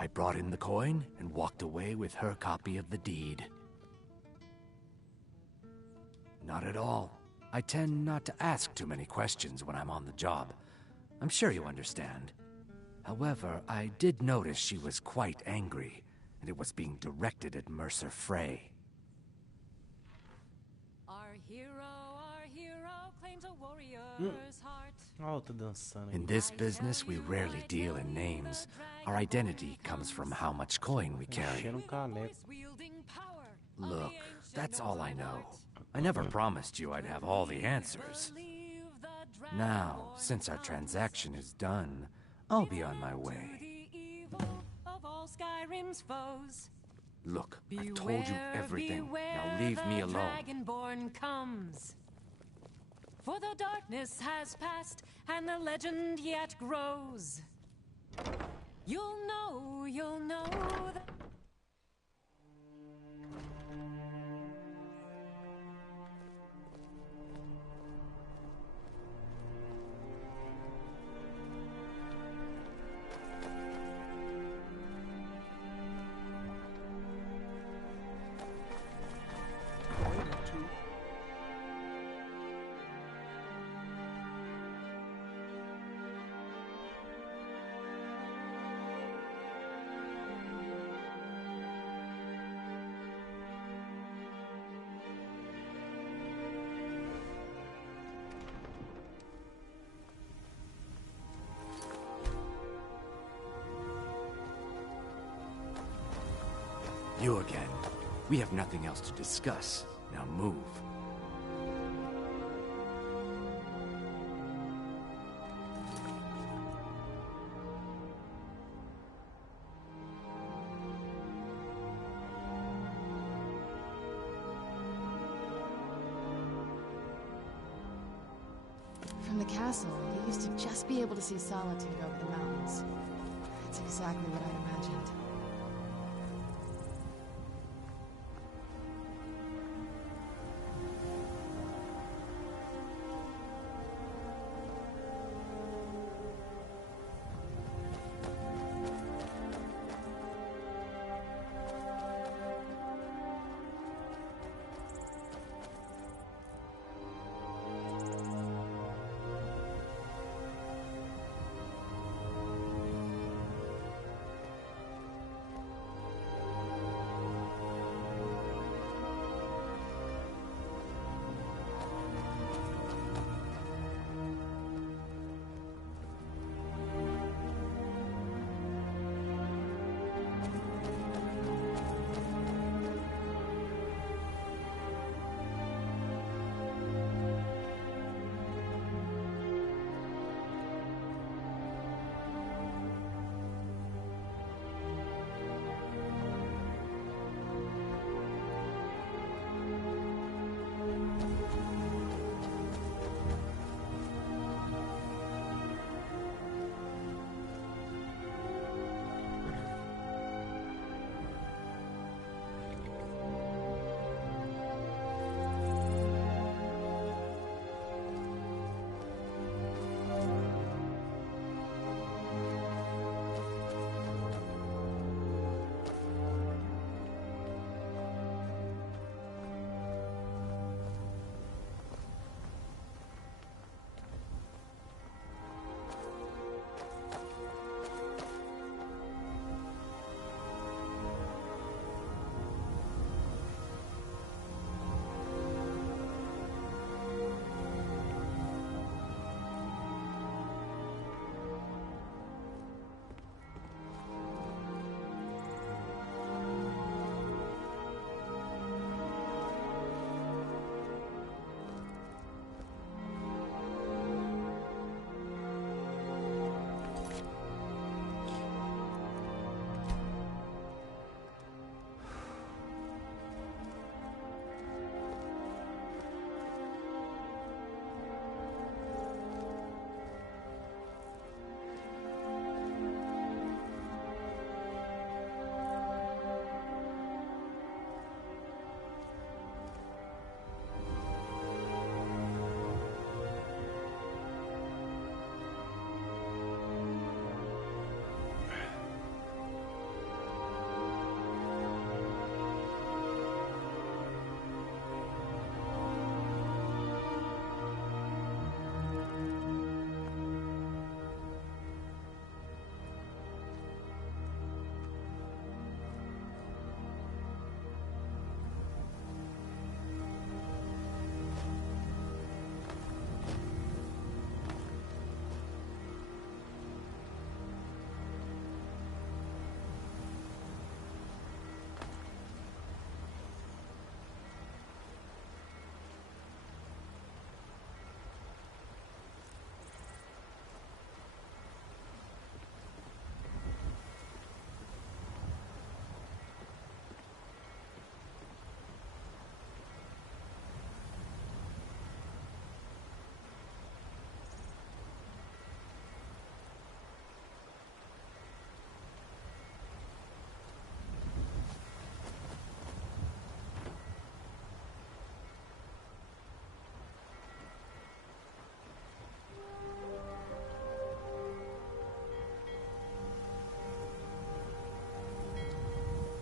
I brought in the coin and walked away with her copy of the deed. Not at all. I tend not to ask too many questions when I'm on the job. I'm sure you understand. However, I did notice she was quite angry, and it was being directed at Mercer Frey. Our hero claims a warrior's heart. Oh, tô dançando. In this business, we rarely deal in names. Our identity comes from how much coin we carry. Look, that's all I know. I never promised you I'd have all the answers. Now, since our transaction is done, I'll be on my way. Of all Skyrim's foes. Look, I've told you everything. Now leave me alone. Dragonborn comes. For the darkness has passed, and the legend yet grows. You'll know that... You again. We have nothing else to discuss. Now move. From the castle, you used to just be able to see Solitude over the mountains. That's exactly what I imagined.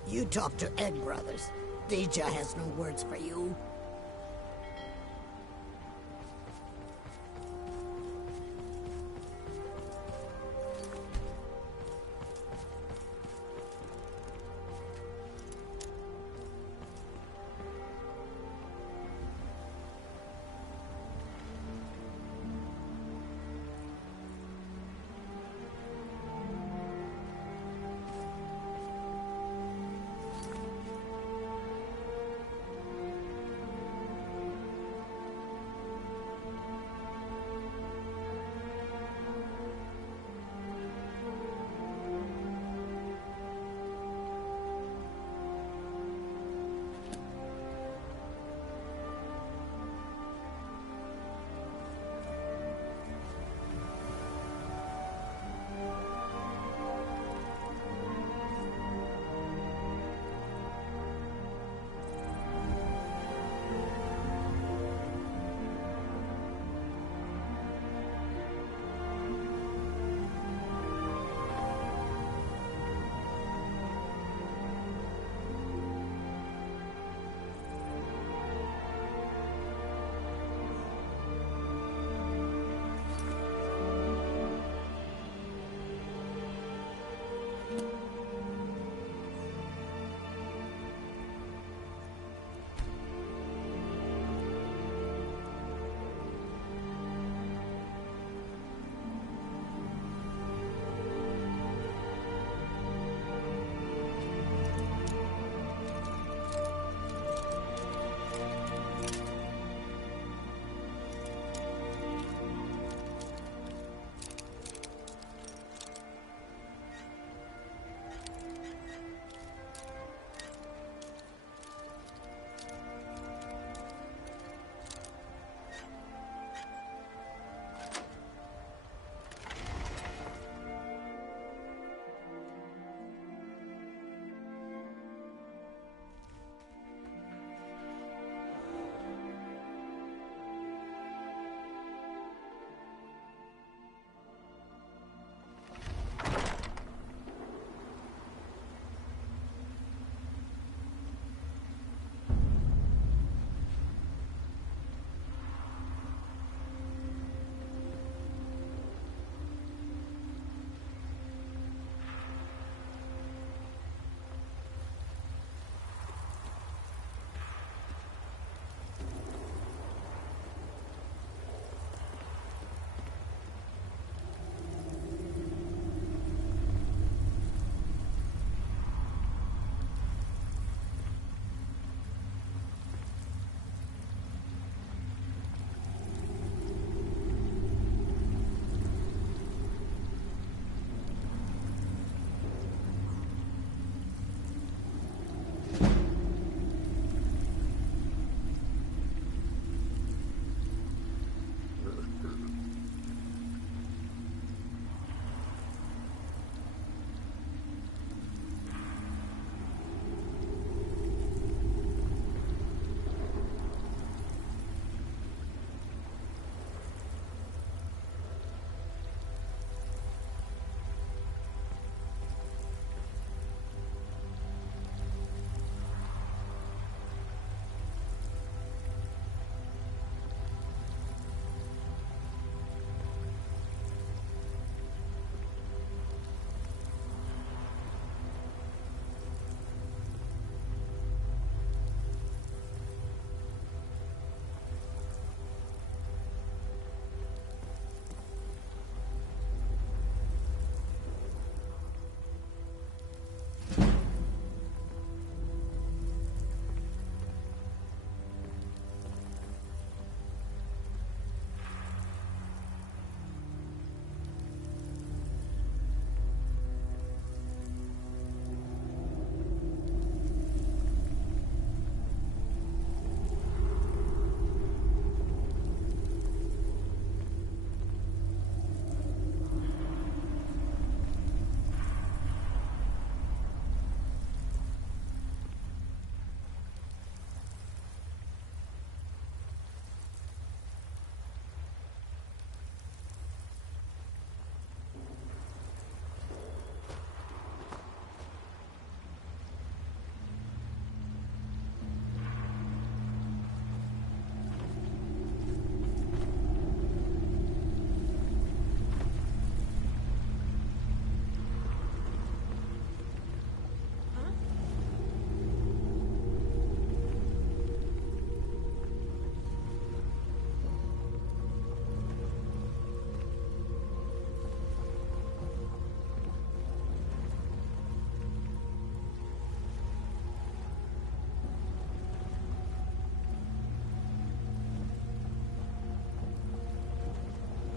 You talk to Egg Brothers. Deja has no words for you.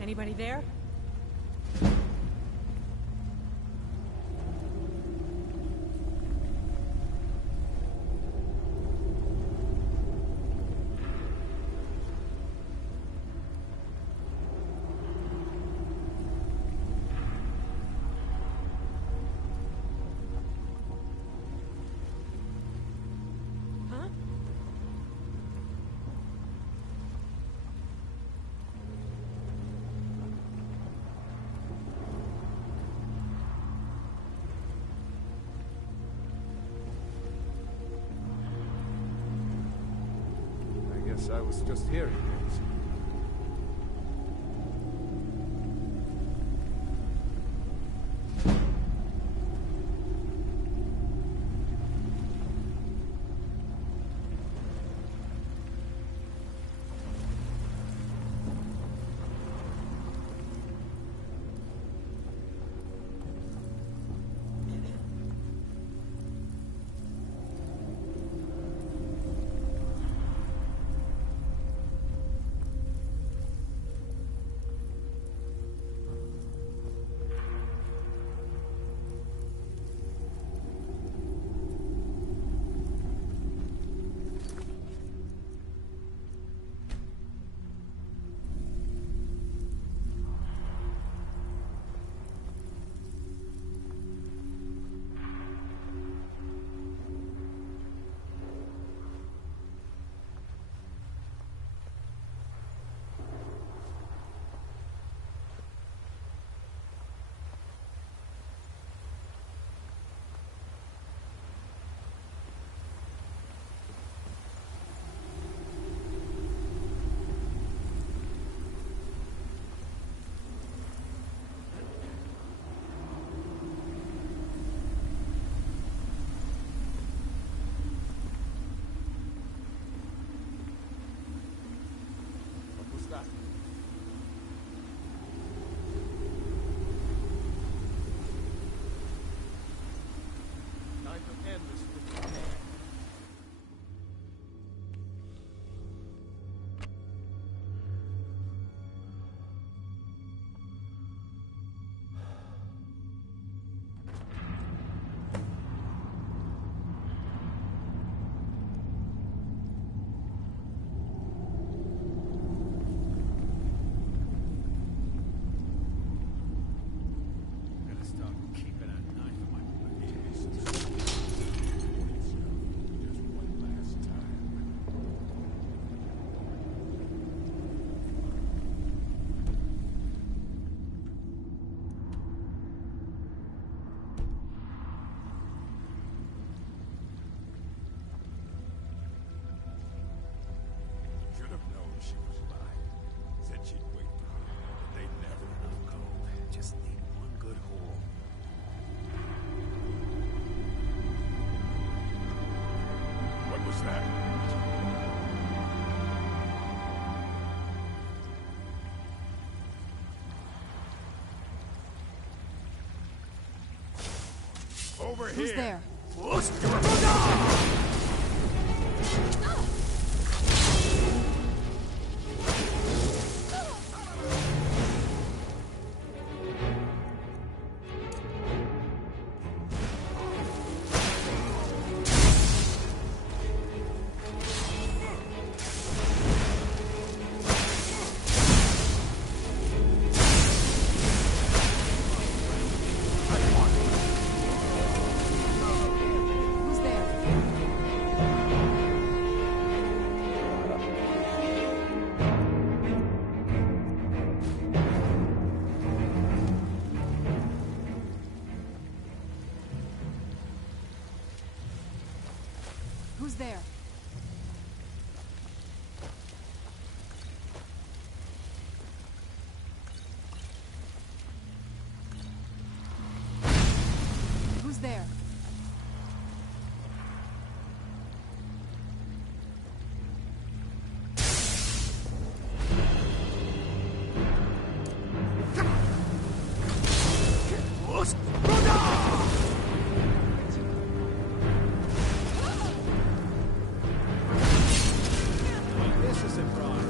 Anybody there? I was just hearing things. Over Who's here. there? Who's there? Who's there? This is a crime.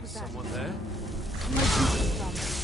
was that? Someone there? My from.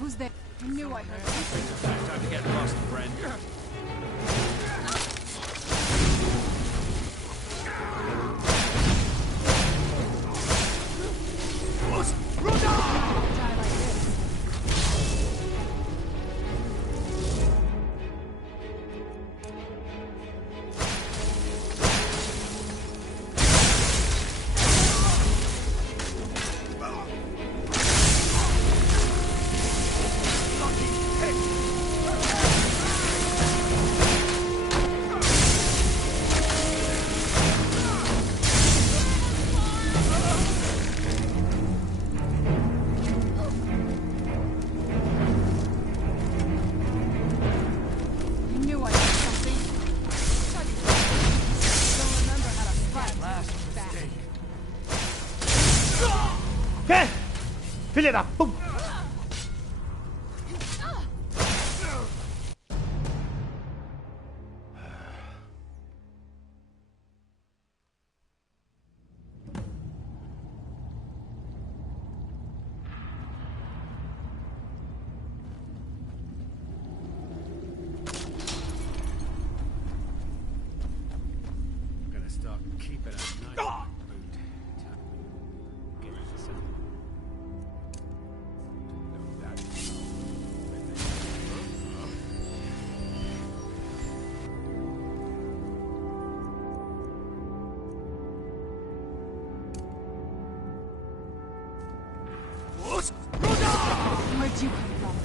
Who's there? I knew I heard something. Time to get lost, friend. Filha da puta! Gonna start keeping a nice Where'd you come from?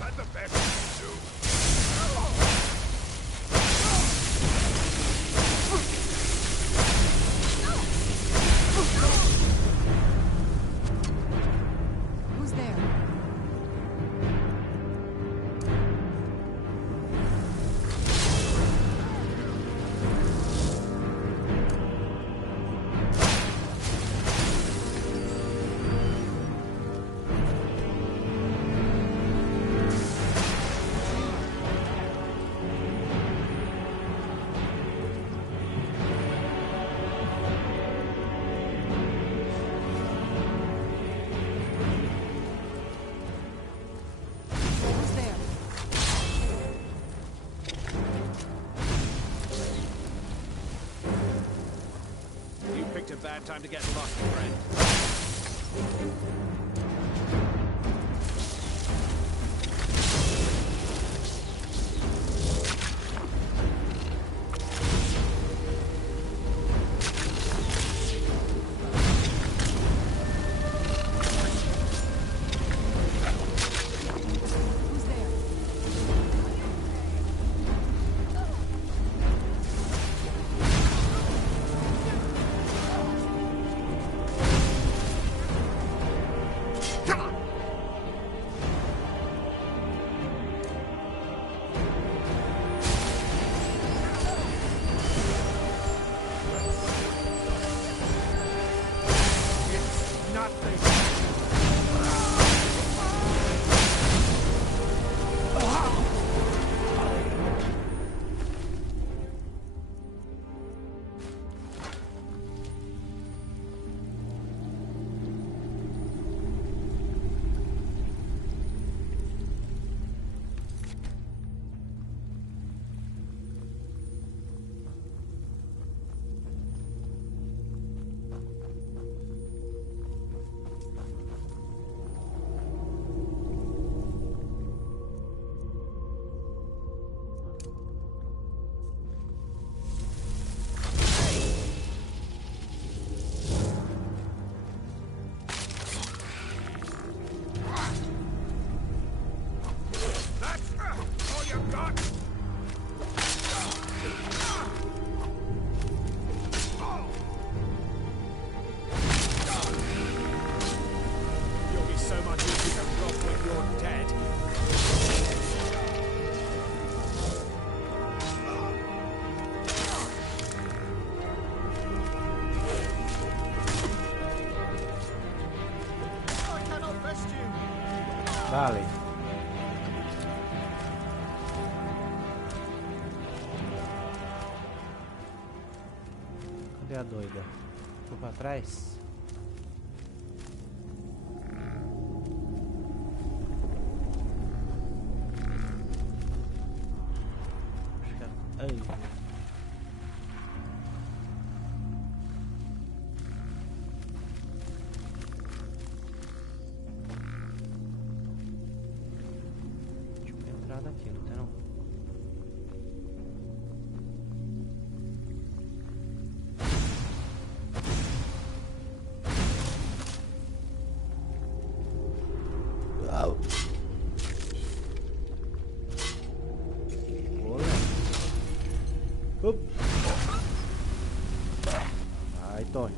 That's the best you can do. Who's there? a bad time to get lost, friend. Dale. Cadê a doida? Foi pra trás? Acho que é... Aí. Aqui, não tem não. Ai, Tony.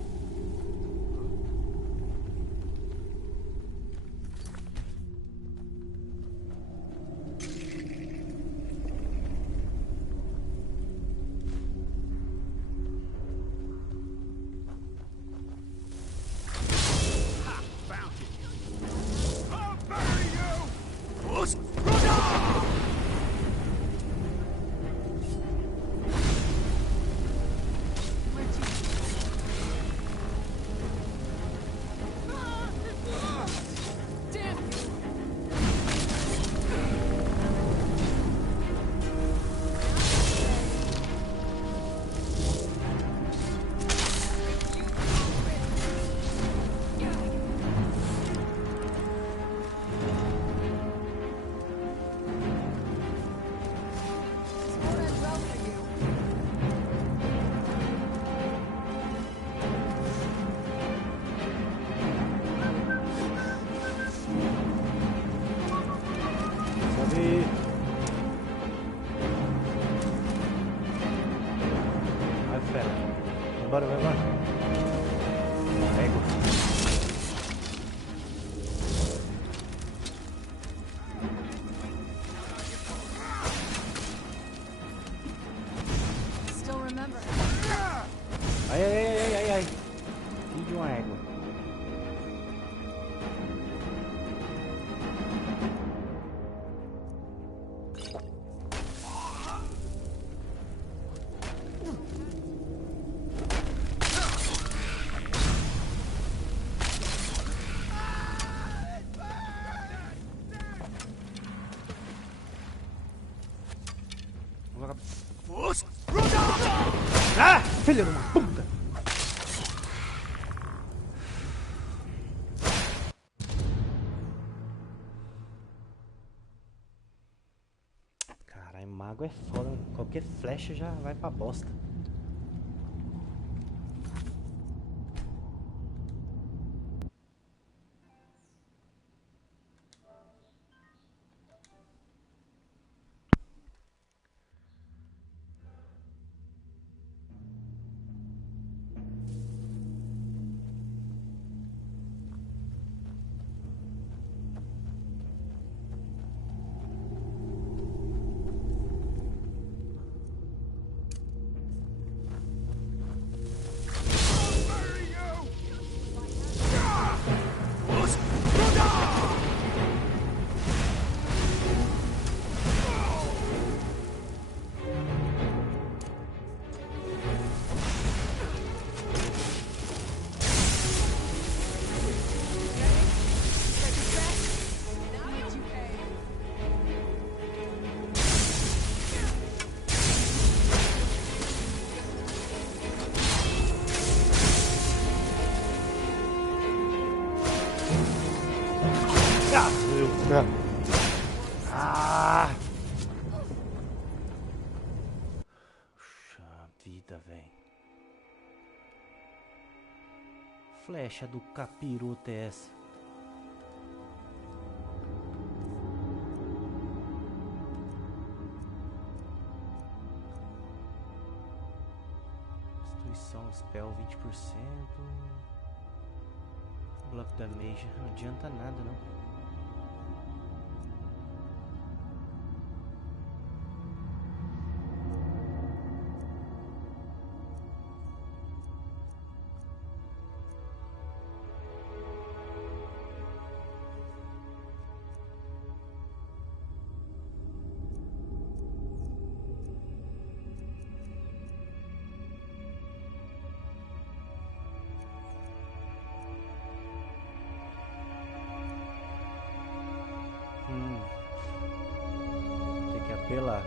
Bora, vai embora. Ego. Still remember. Ai, ai, ai, ai, ai. Filho de uma égua. Ah, filho de uma puta! Caralho, mago é foda. Qualquer flecha já vai pra bosta. Ah! Puxa vida, velho. Flecha do capiroto é essa? Destruição, spell 20%. Block damage, não adianta nada não. Pela.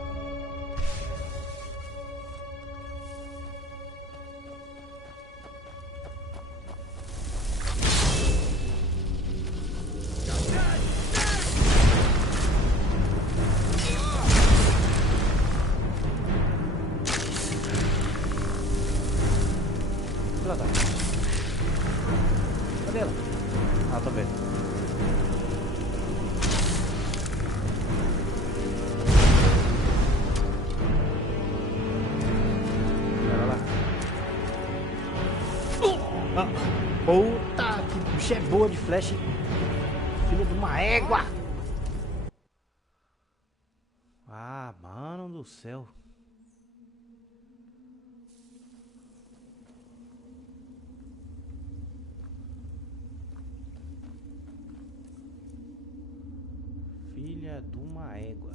Pela tá. Cadê ela? Ah, tô vendo. Puta, que bicha é boa de flecha. Filha de uma égua. Ah, mano do céu. Filha de uma égua.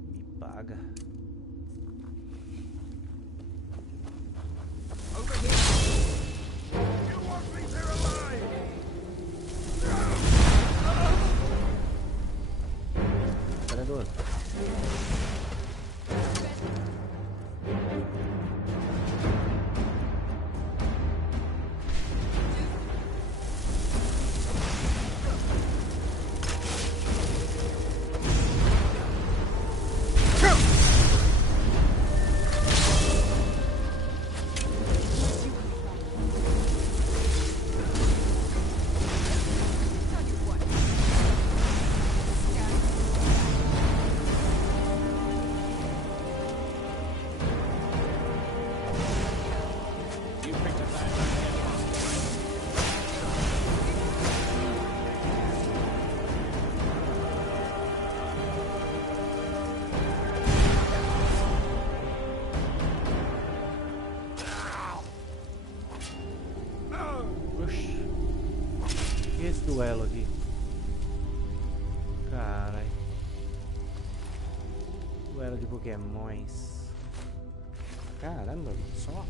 Me paga. Over here! You won't leave here alive! Cadê do outro? Esse duelo aqui. Carai. Duelo de pokémons. Caramba, só.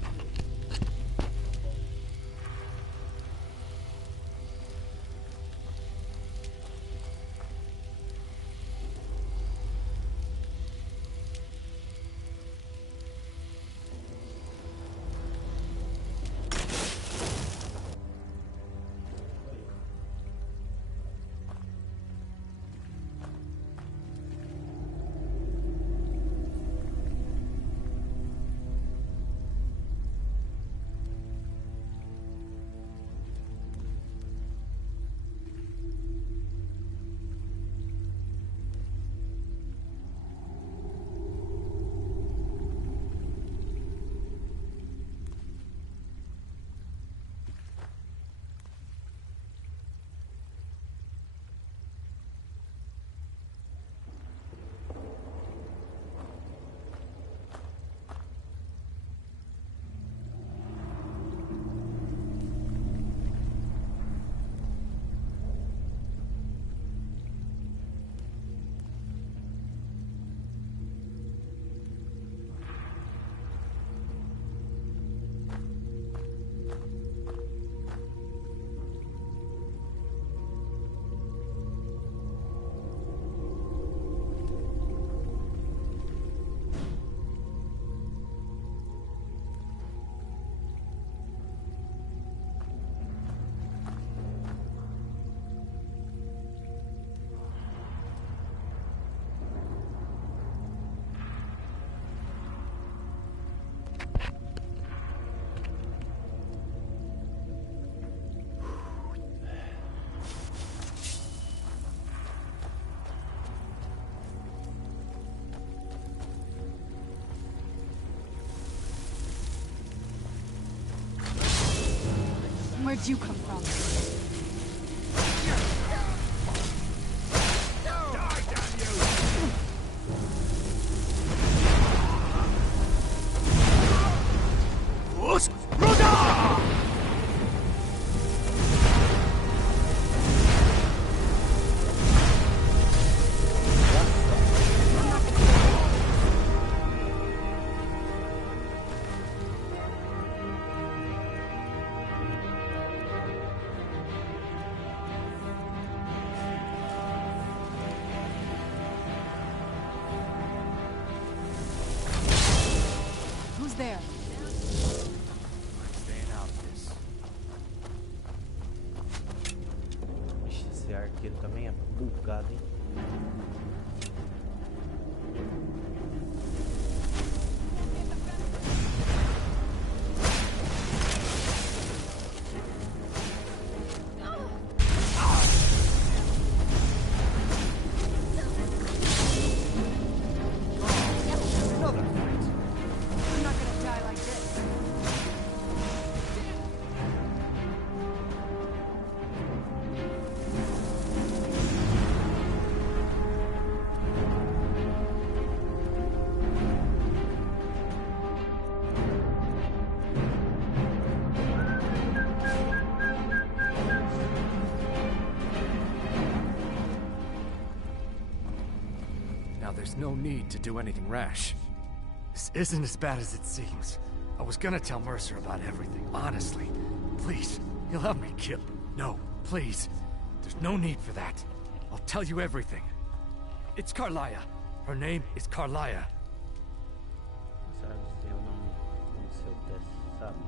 Where'd you come from? esse arqueiro também é bugado, hein? There's no need to do anything rash. This isn't as bad as it seems. I was gonna tell Mercer about everything, honestly. Please, he'll have me killed. No, please. There's no need for that. I'll tell you everything. It's Carlia. Her name is Carlia.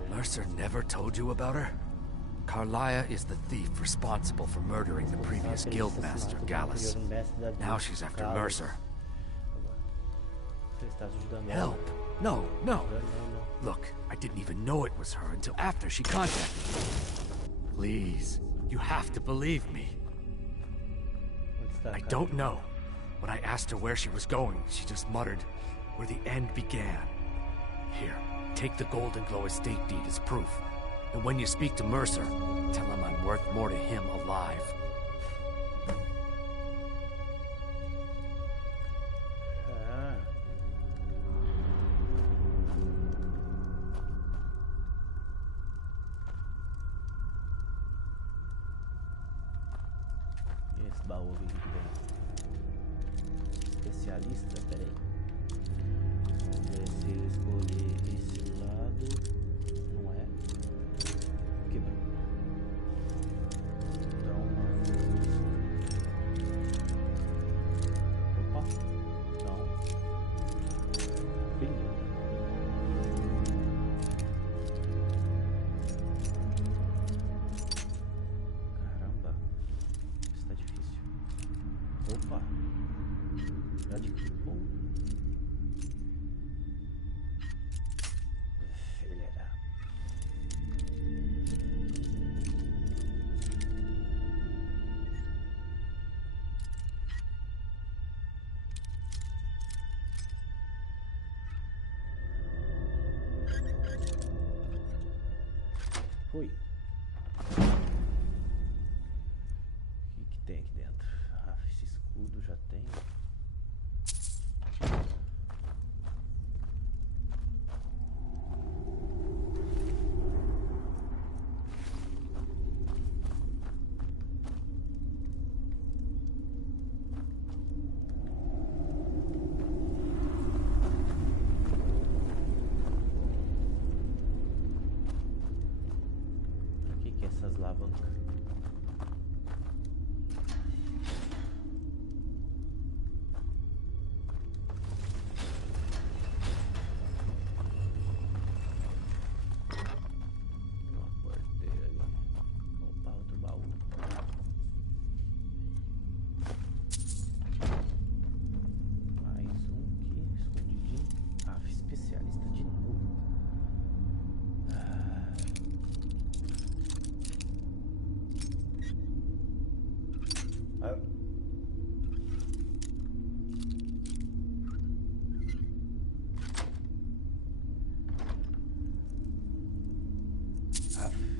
Mercer never told you about her? Carlia is the thief responsible for murdering the previous guildmaster, Gallus. Now she's after Mercer. Help! No, no! Look, I didn't even know it was her until after she contacted me. Please, you have to believe me. I don't know. When I asked her where she was going, she just muttered, where the end began. Here, take the Golden Glow estate deed as proof. And when you speak to Mercer, tell him I'm worth more to him alive. Baú aqui que vem. Especialista, peraí. Vamos ver se eu escolher esse lado. Não é? Que bom. Então vamos. Opa! Não. Beleza. Opa! Já de bom. Filha da... Fui. O que tem aqui dentro? Ah, esse escudo já tem. Pra que é essas alavancas?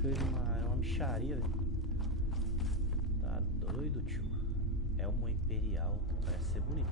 É uma micharia, velho. Tá doido, tio. É uma imperial. Parece ser bonito.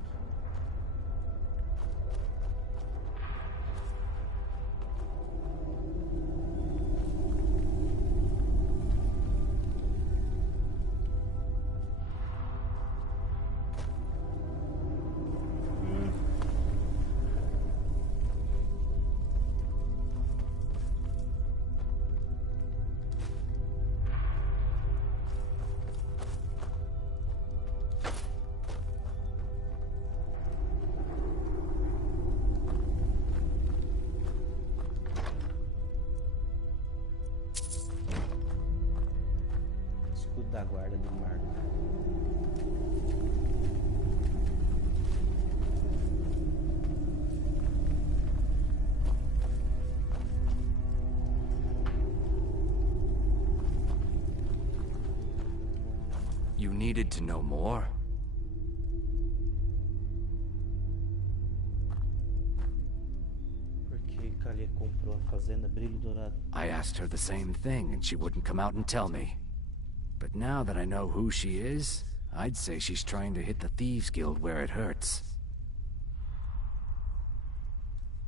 Da guarda do Mago. needed to know more? I asked her the same thing and she wouldn't come out and tell me. But now that I know who she is, I'd say she's trying to hit the Thieves Guild where it hurts.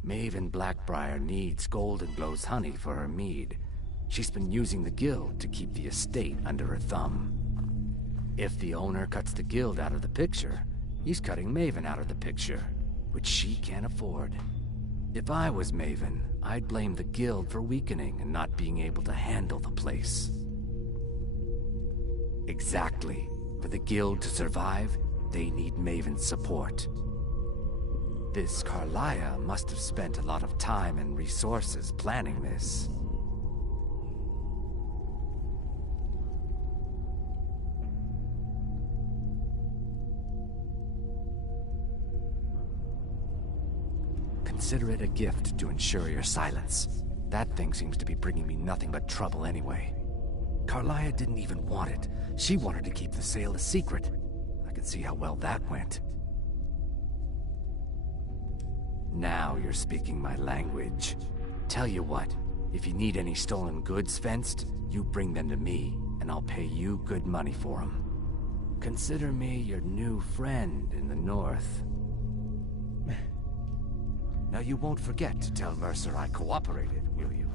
Maven Blackbriar needs Goldenglow's honey for her mead. She's been using the guild to keep the estate under her thumb. If the owner cuts the guild out of the picture, he's cutting Maven out of the picture, which she can't afford. If I was Maven, I'd blame the guild for weakening and not being able to handle the place. Exactly. For the guild to survive, they need Maven's support. This Carlia must have spent a lot of time and resources planning this. Consider it a gift to ensure your silence. That thing seems to be bringing me nothing but trouble anyway. Carlia didn't even want it. She wanted to keep the sale a secret. I could see how well that went. Now you're speaking my language. Tell you what, if you need any stolen goods fenced, you bring them to me, and I'll pay you good money for them. Consider me your new friend in the north. Now you won't forget to tell Mercer I cooperated, will you?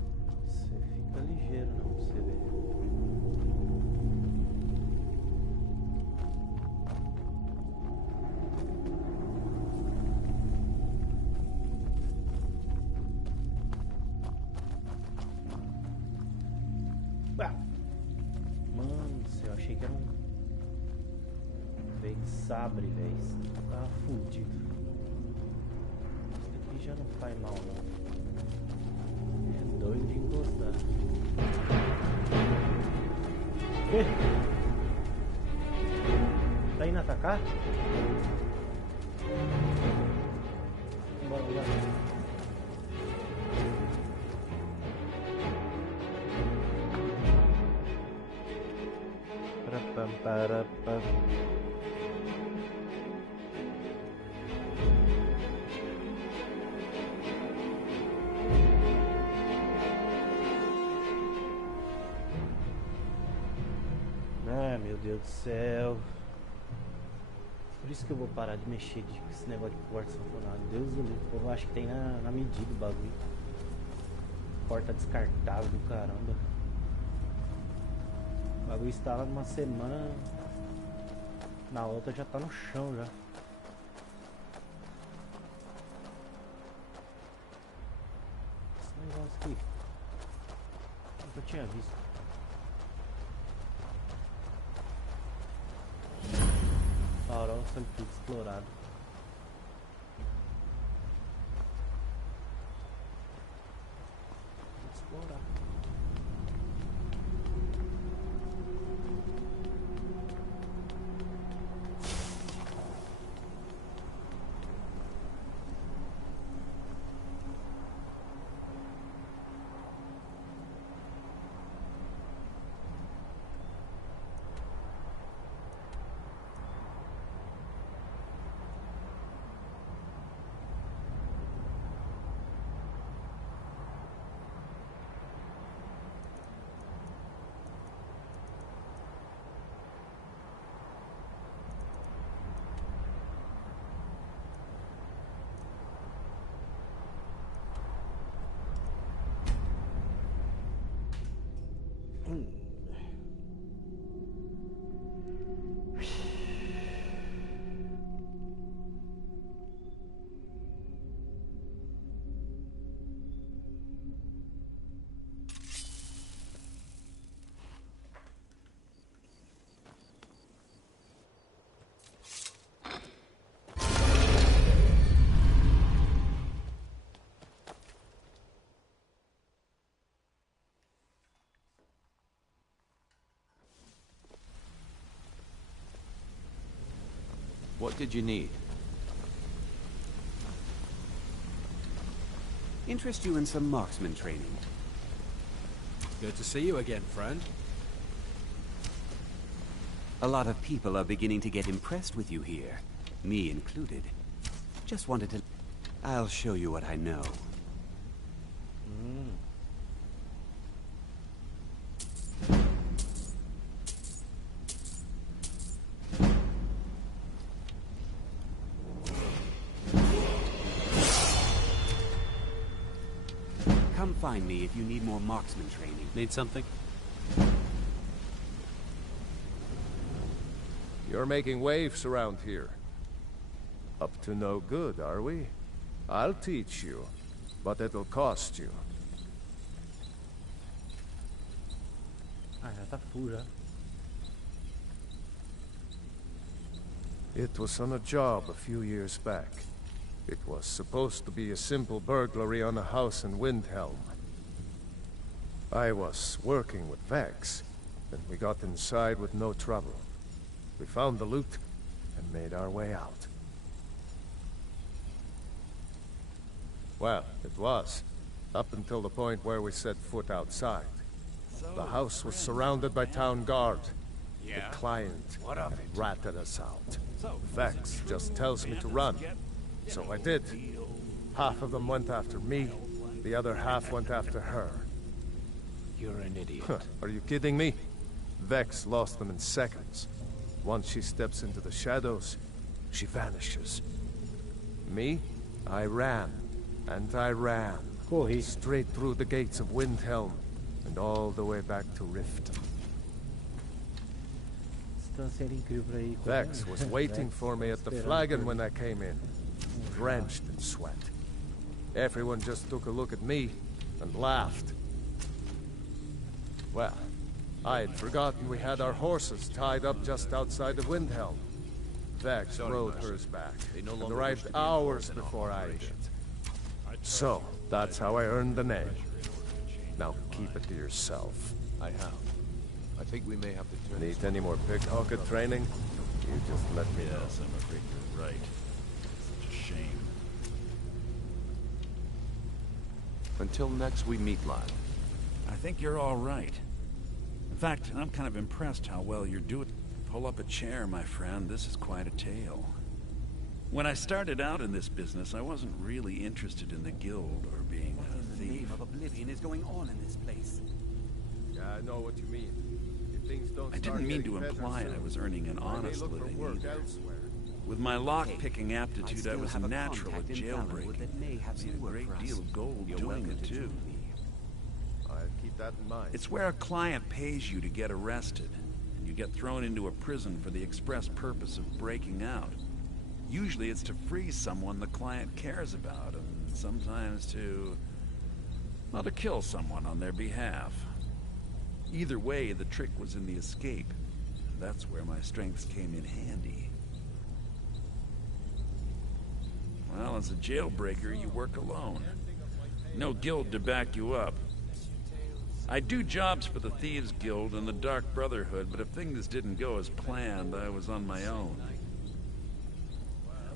Mano do céu, achei que era veio de sabre, velho. Tava fudido. Isso aqui já não faz mal, não. É doido de encostar. Tá indo atacar? Bora lá. Para. Ai, meu Deus do céu. Por isso que eu vou parar de mexer com esse negócio de porta sanfonada. Deus do livro. Eu acho que tem na medida o bagulho. Porta descartável do caramba. O bagulho instala numa semana, na outra já tá no chão já. Esse negócio aqui, nunca tinha visto. Farol sempre tudo explorado. Explorado. What did you need? Interest you in some marksman training. Good to see you again, friend. A lot of people are beginning to get impressed with you here, me included. Just wanted to... I'll show you what I know. Come find me if you need more marksman training. Need something? You're making waves around here. Up to no good, are we? I'll teach you, but it'll cost you. Ah, já tá full já. It was on a job a few years back. It was supposed to be a simple burglary on a house in Windhelm. I was working with Vex, and we got inside with no trouble. We found the loot and made our way out. Well, it was, up until the point where we set foot outside. The house was surrounded by town guard. The client had ratted us out. Vex just tells me to run. So I did. Half of them went after me, the other half went after her. You're an idiot. Are you kidding me? Vex lost them in seconds. Once she steps into the shadows, she vanishes. Me? I ran. And I ran. Straight through the gates of Windhelm, and all the way back to Riften. Vex was waiting for me at the flagon when I came in, drenched in sweat. Everyone just took a look at me and laughed. Well, I had forgotten we had our horses tied up just outside of Windhelm. Vex rode hers back and arrived hours before I did. So, that's how I earned the name. Now keep it to yourself. I have. I think we may have to turn... Need any more pickpocket training? You just let me know. Yes, I'm afraid you're right. Such a shame. Until next we meet, lad. I think you're all right. In fact, I'm kind of impressed how well you're doing. Pull up a chair, my friend. This is quite a tale. When I started out in this business, I wasn't really interested in the guild or being a thief. The wave of oblivion is going on in this place. Yeah, I know what you mean. If things don't I didn't mean to imply I was earning an honest living either. With my lock-picking aptitude, I was a natural at jailbreaking. I made a great deal of gold doing it, too. I'll keep that in mind. It's where a client pays you to get arrested, and you get thrown into a prison for the express purpose of breaking out. Usually it's to free someone the client cares about, and sometimes to... well, to kill someone on their behalf. Either way, the trick was in the escape. That's where my strengths came in handy. Well, as a jailbreaker, you work alone. No guild to back you up. I do jobs for the Thieves Guild and the Dark Brotherhood, but if things didn't go as planned, I was on my own.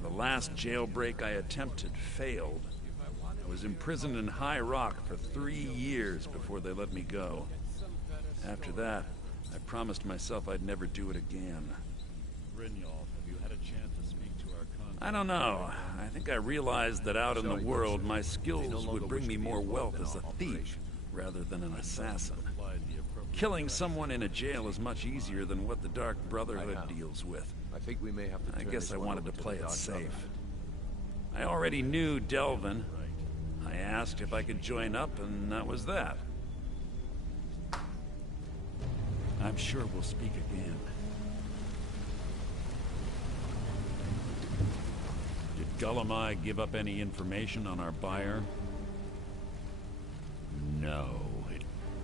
The last jailbreak I attempted failed. I was imprisoned in High Rock for 3 years before they let me go. After that, I promised myself I'd never do it again. Brynjolf, have you had a chance to speak to our contact? I don't know. I think I realized that out in the world, my skills would bring me more wealth as a thief rather than an assassin. Killing someone in a jail is much easier than what the Dark Brotherhood deals with. I think we may have to turn I guess I wanted to play it safe. safe. I already knew Delvin. I asked if I could join up, and that was that. I'm sure we'll speak again. Did Gullamai give up any information on our buyer? No,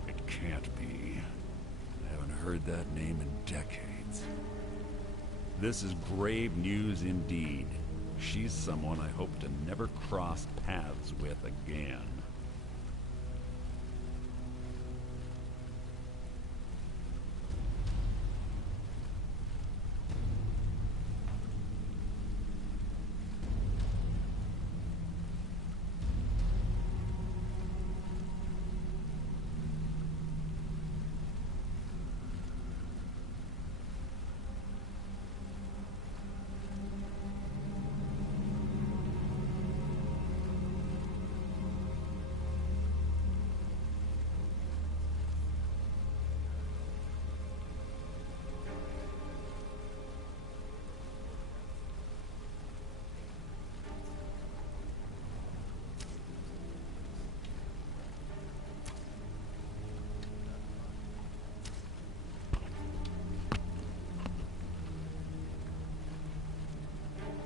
it can't be. I haven't heard that name in decades. This is grave news indeed. She's someone I hope to never cross paths with again.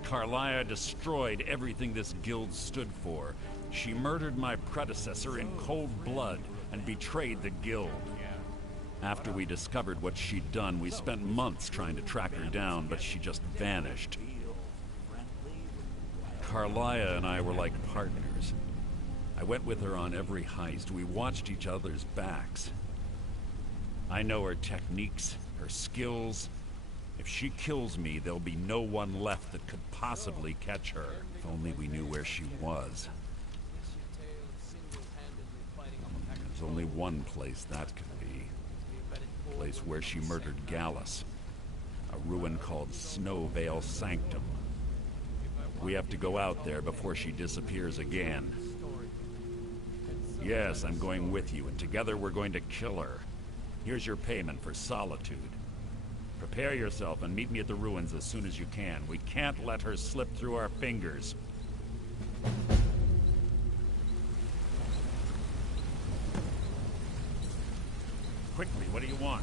Carlia destroyed everything this guild stood for. She murdered my predecessor in cold blood and betrayed the guild. After we discovered what she'd done, we spent months trying to track her down, but she just vanished. Carlia and I were like partners. I went with her on every heist. We watched each other's backs. I know her techniques, her skills. If she kills me, there'll be no one left that could possibly catch her. If only we knew where she was. There's only one place that could be. A place where she murdered Gallus. A ruin called Snowvale Sanctum. We have to go out there before she disappears again. Yes, I'm going with you, and together we're going to kill her. Here's your payment for solitude. Prepare yourself and meet me at the ruins as soon as you can. We can't let her slip through our fingers. Quickly, what do you want?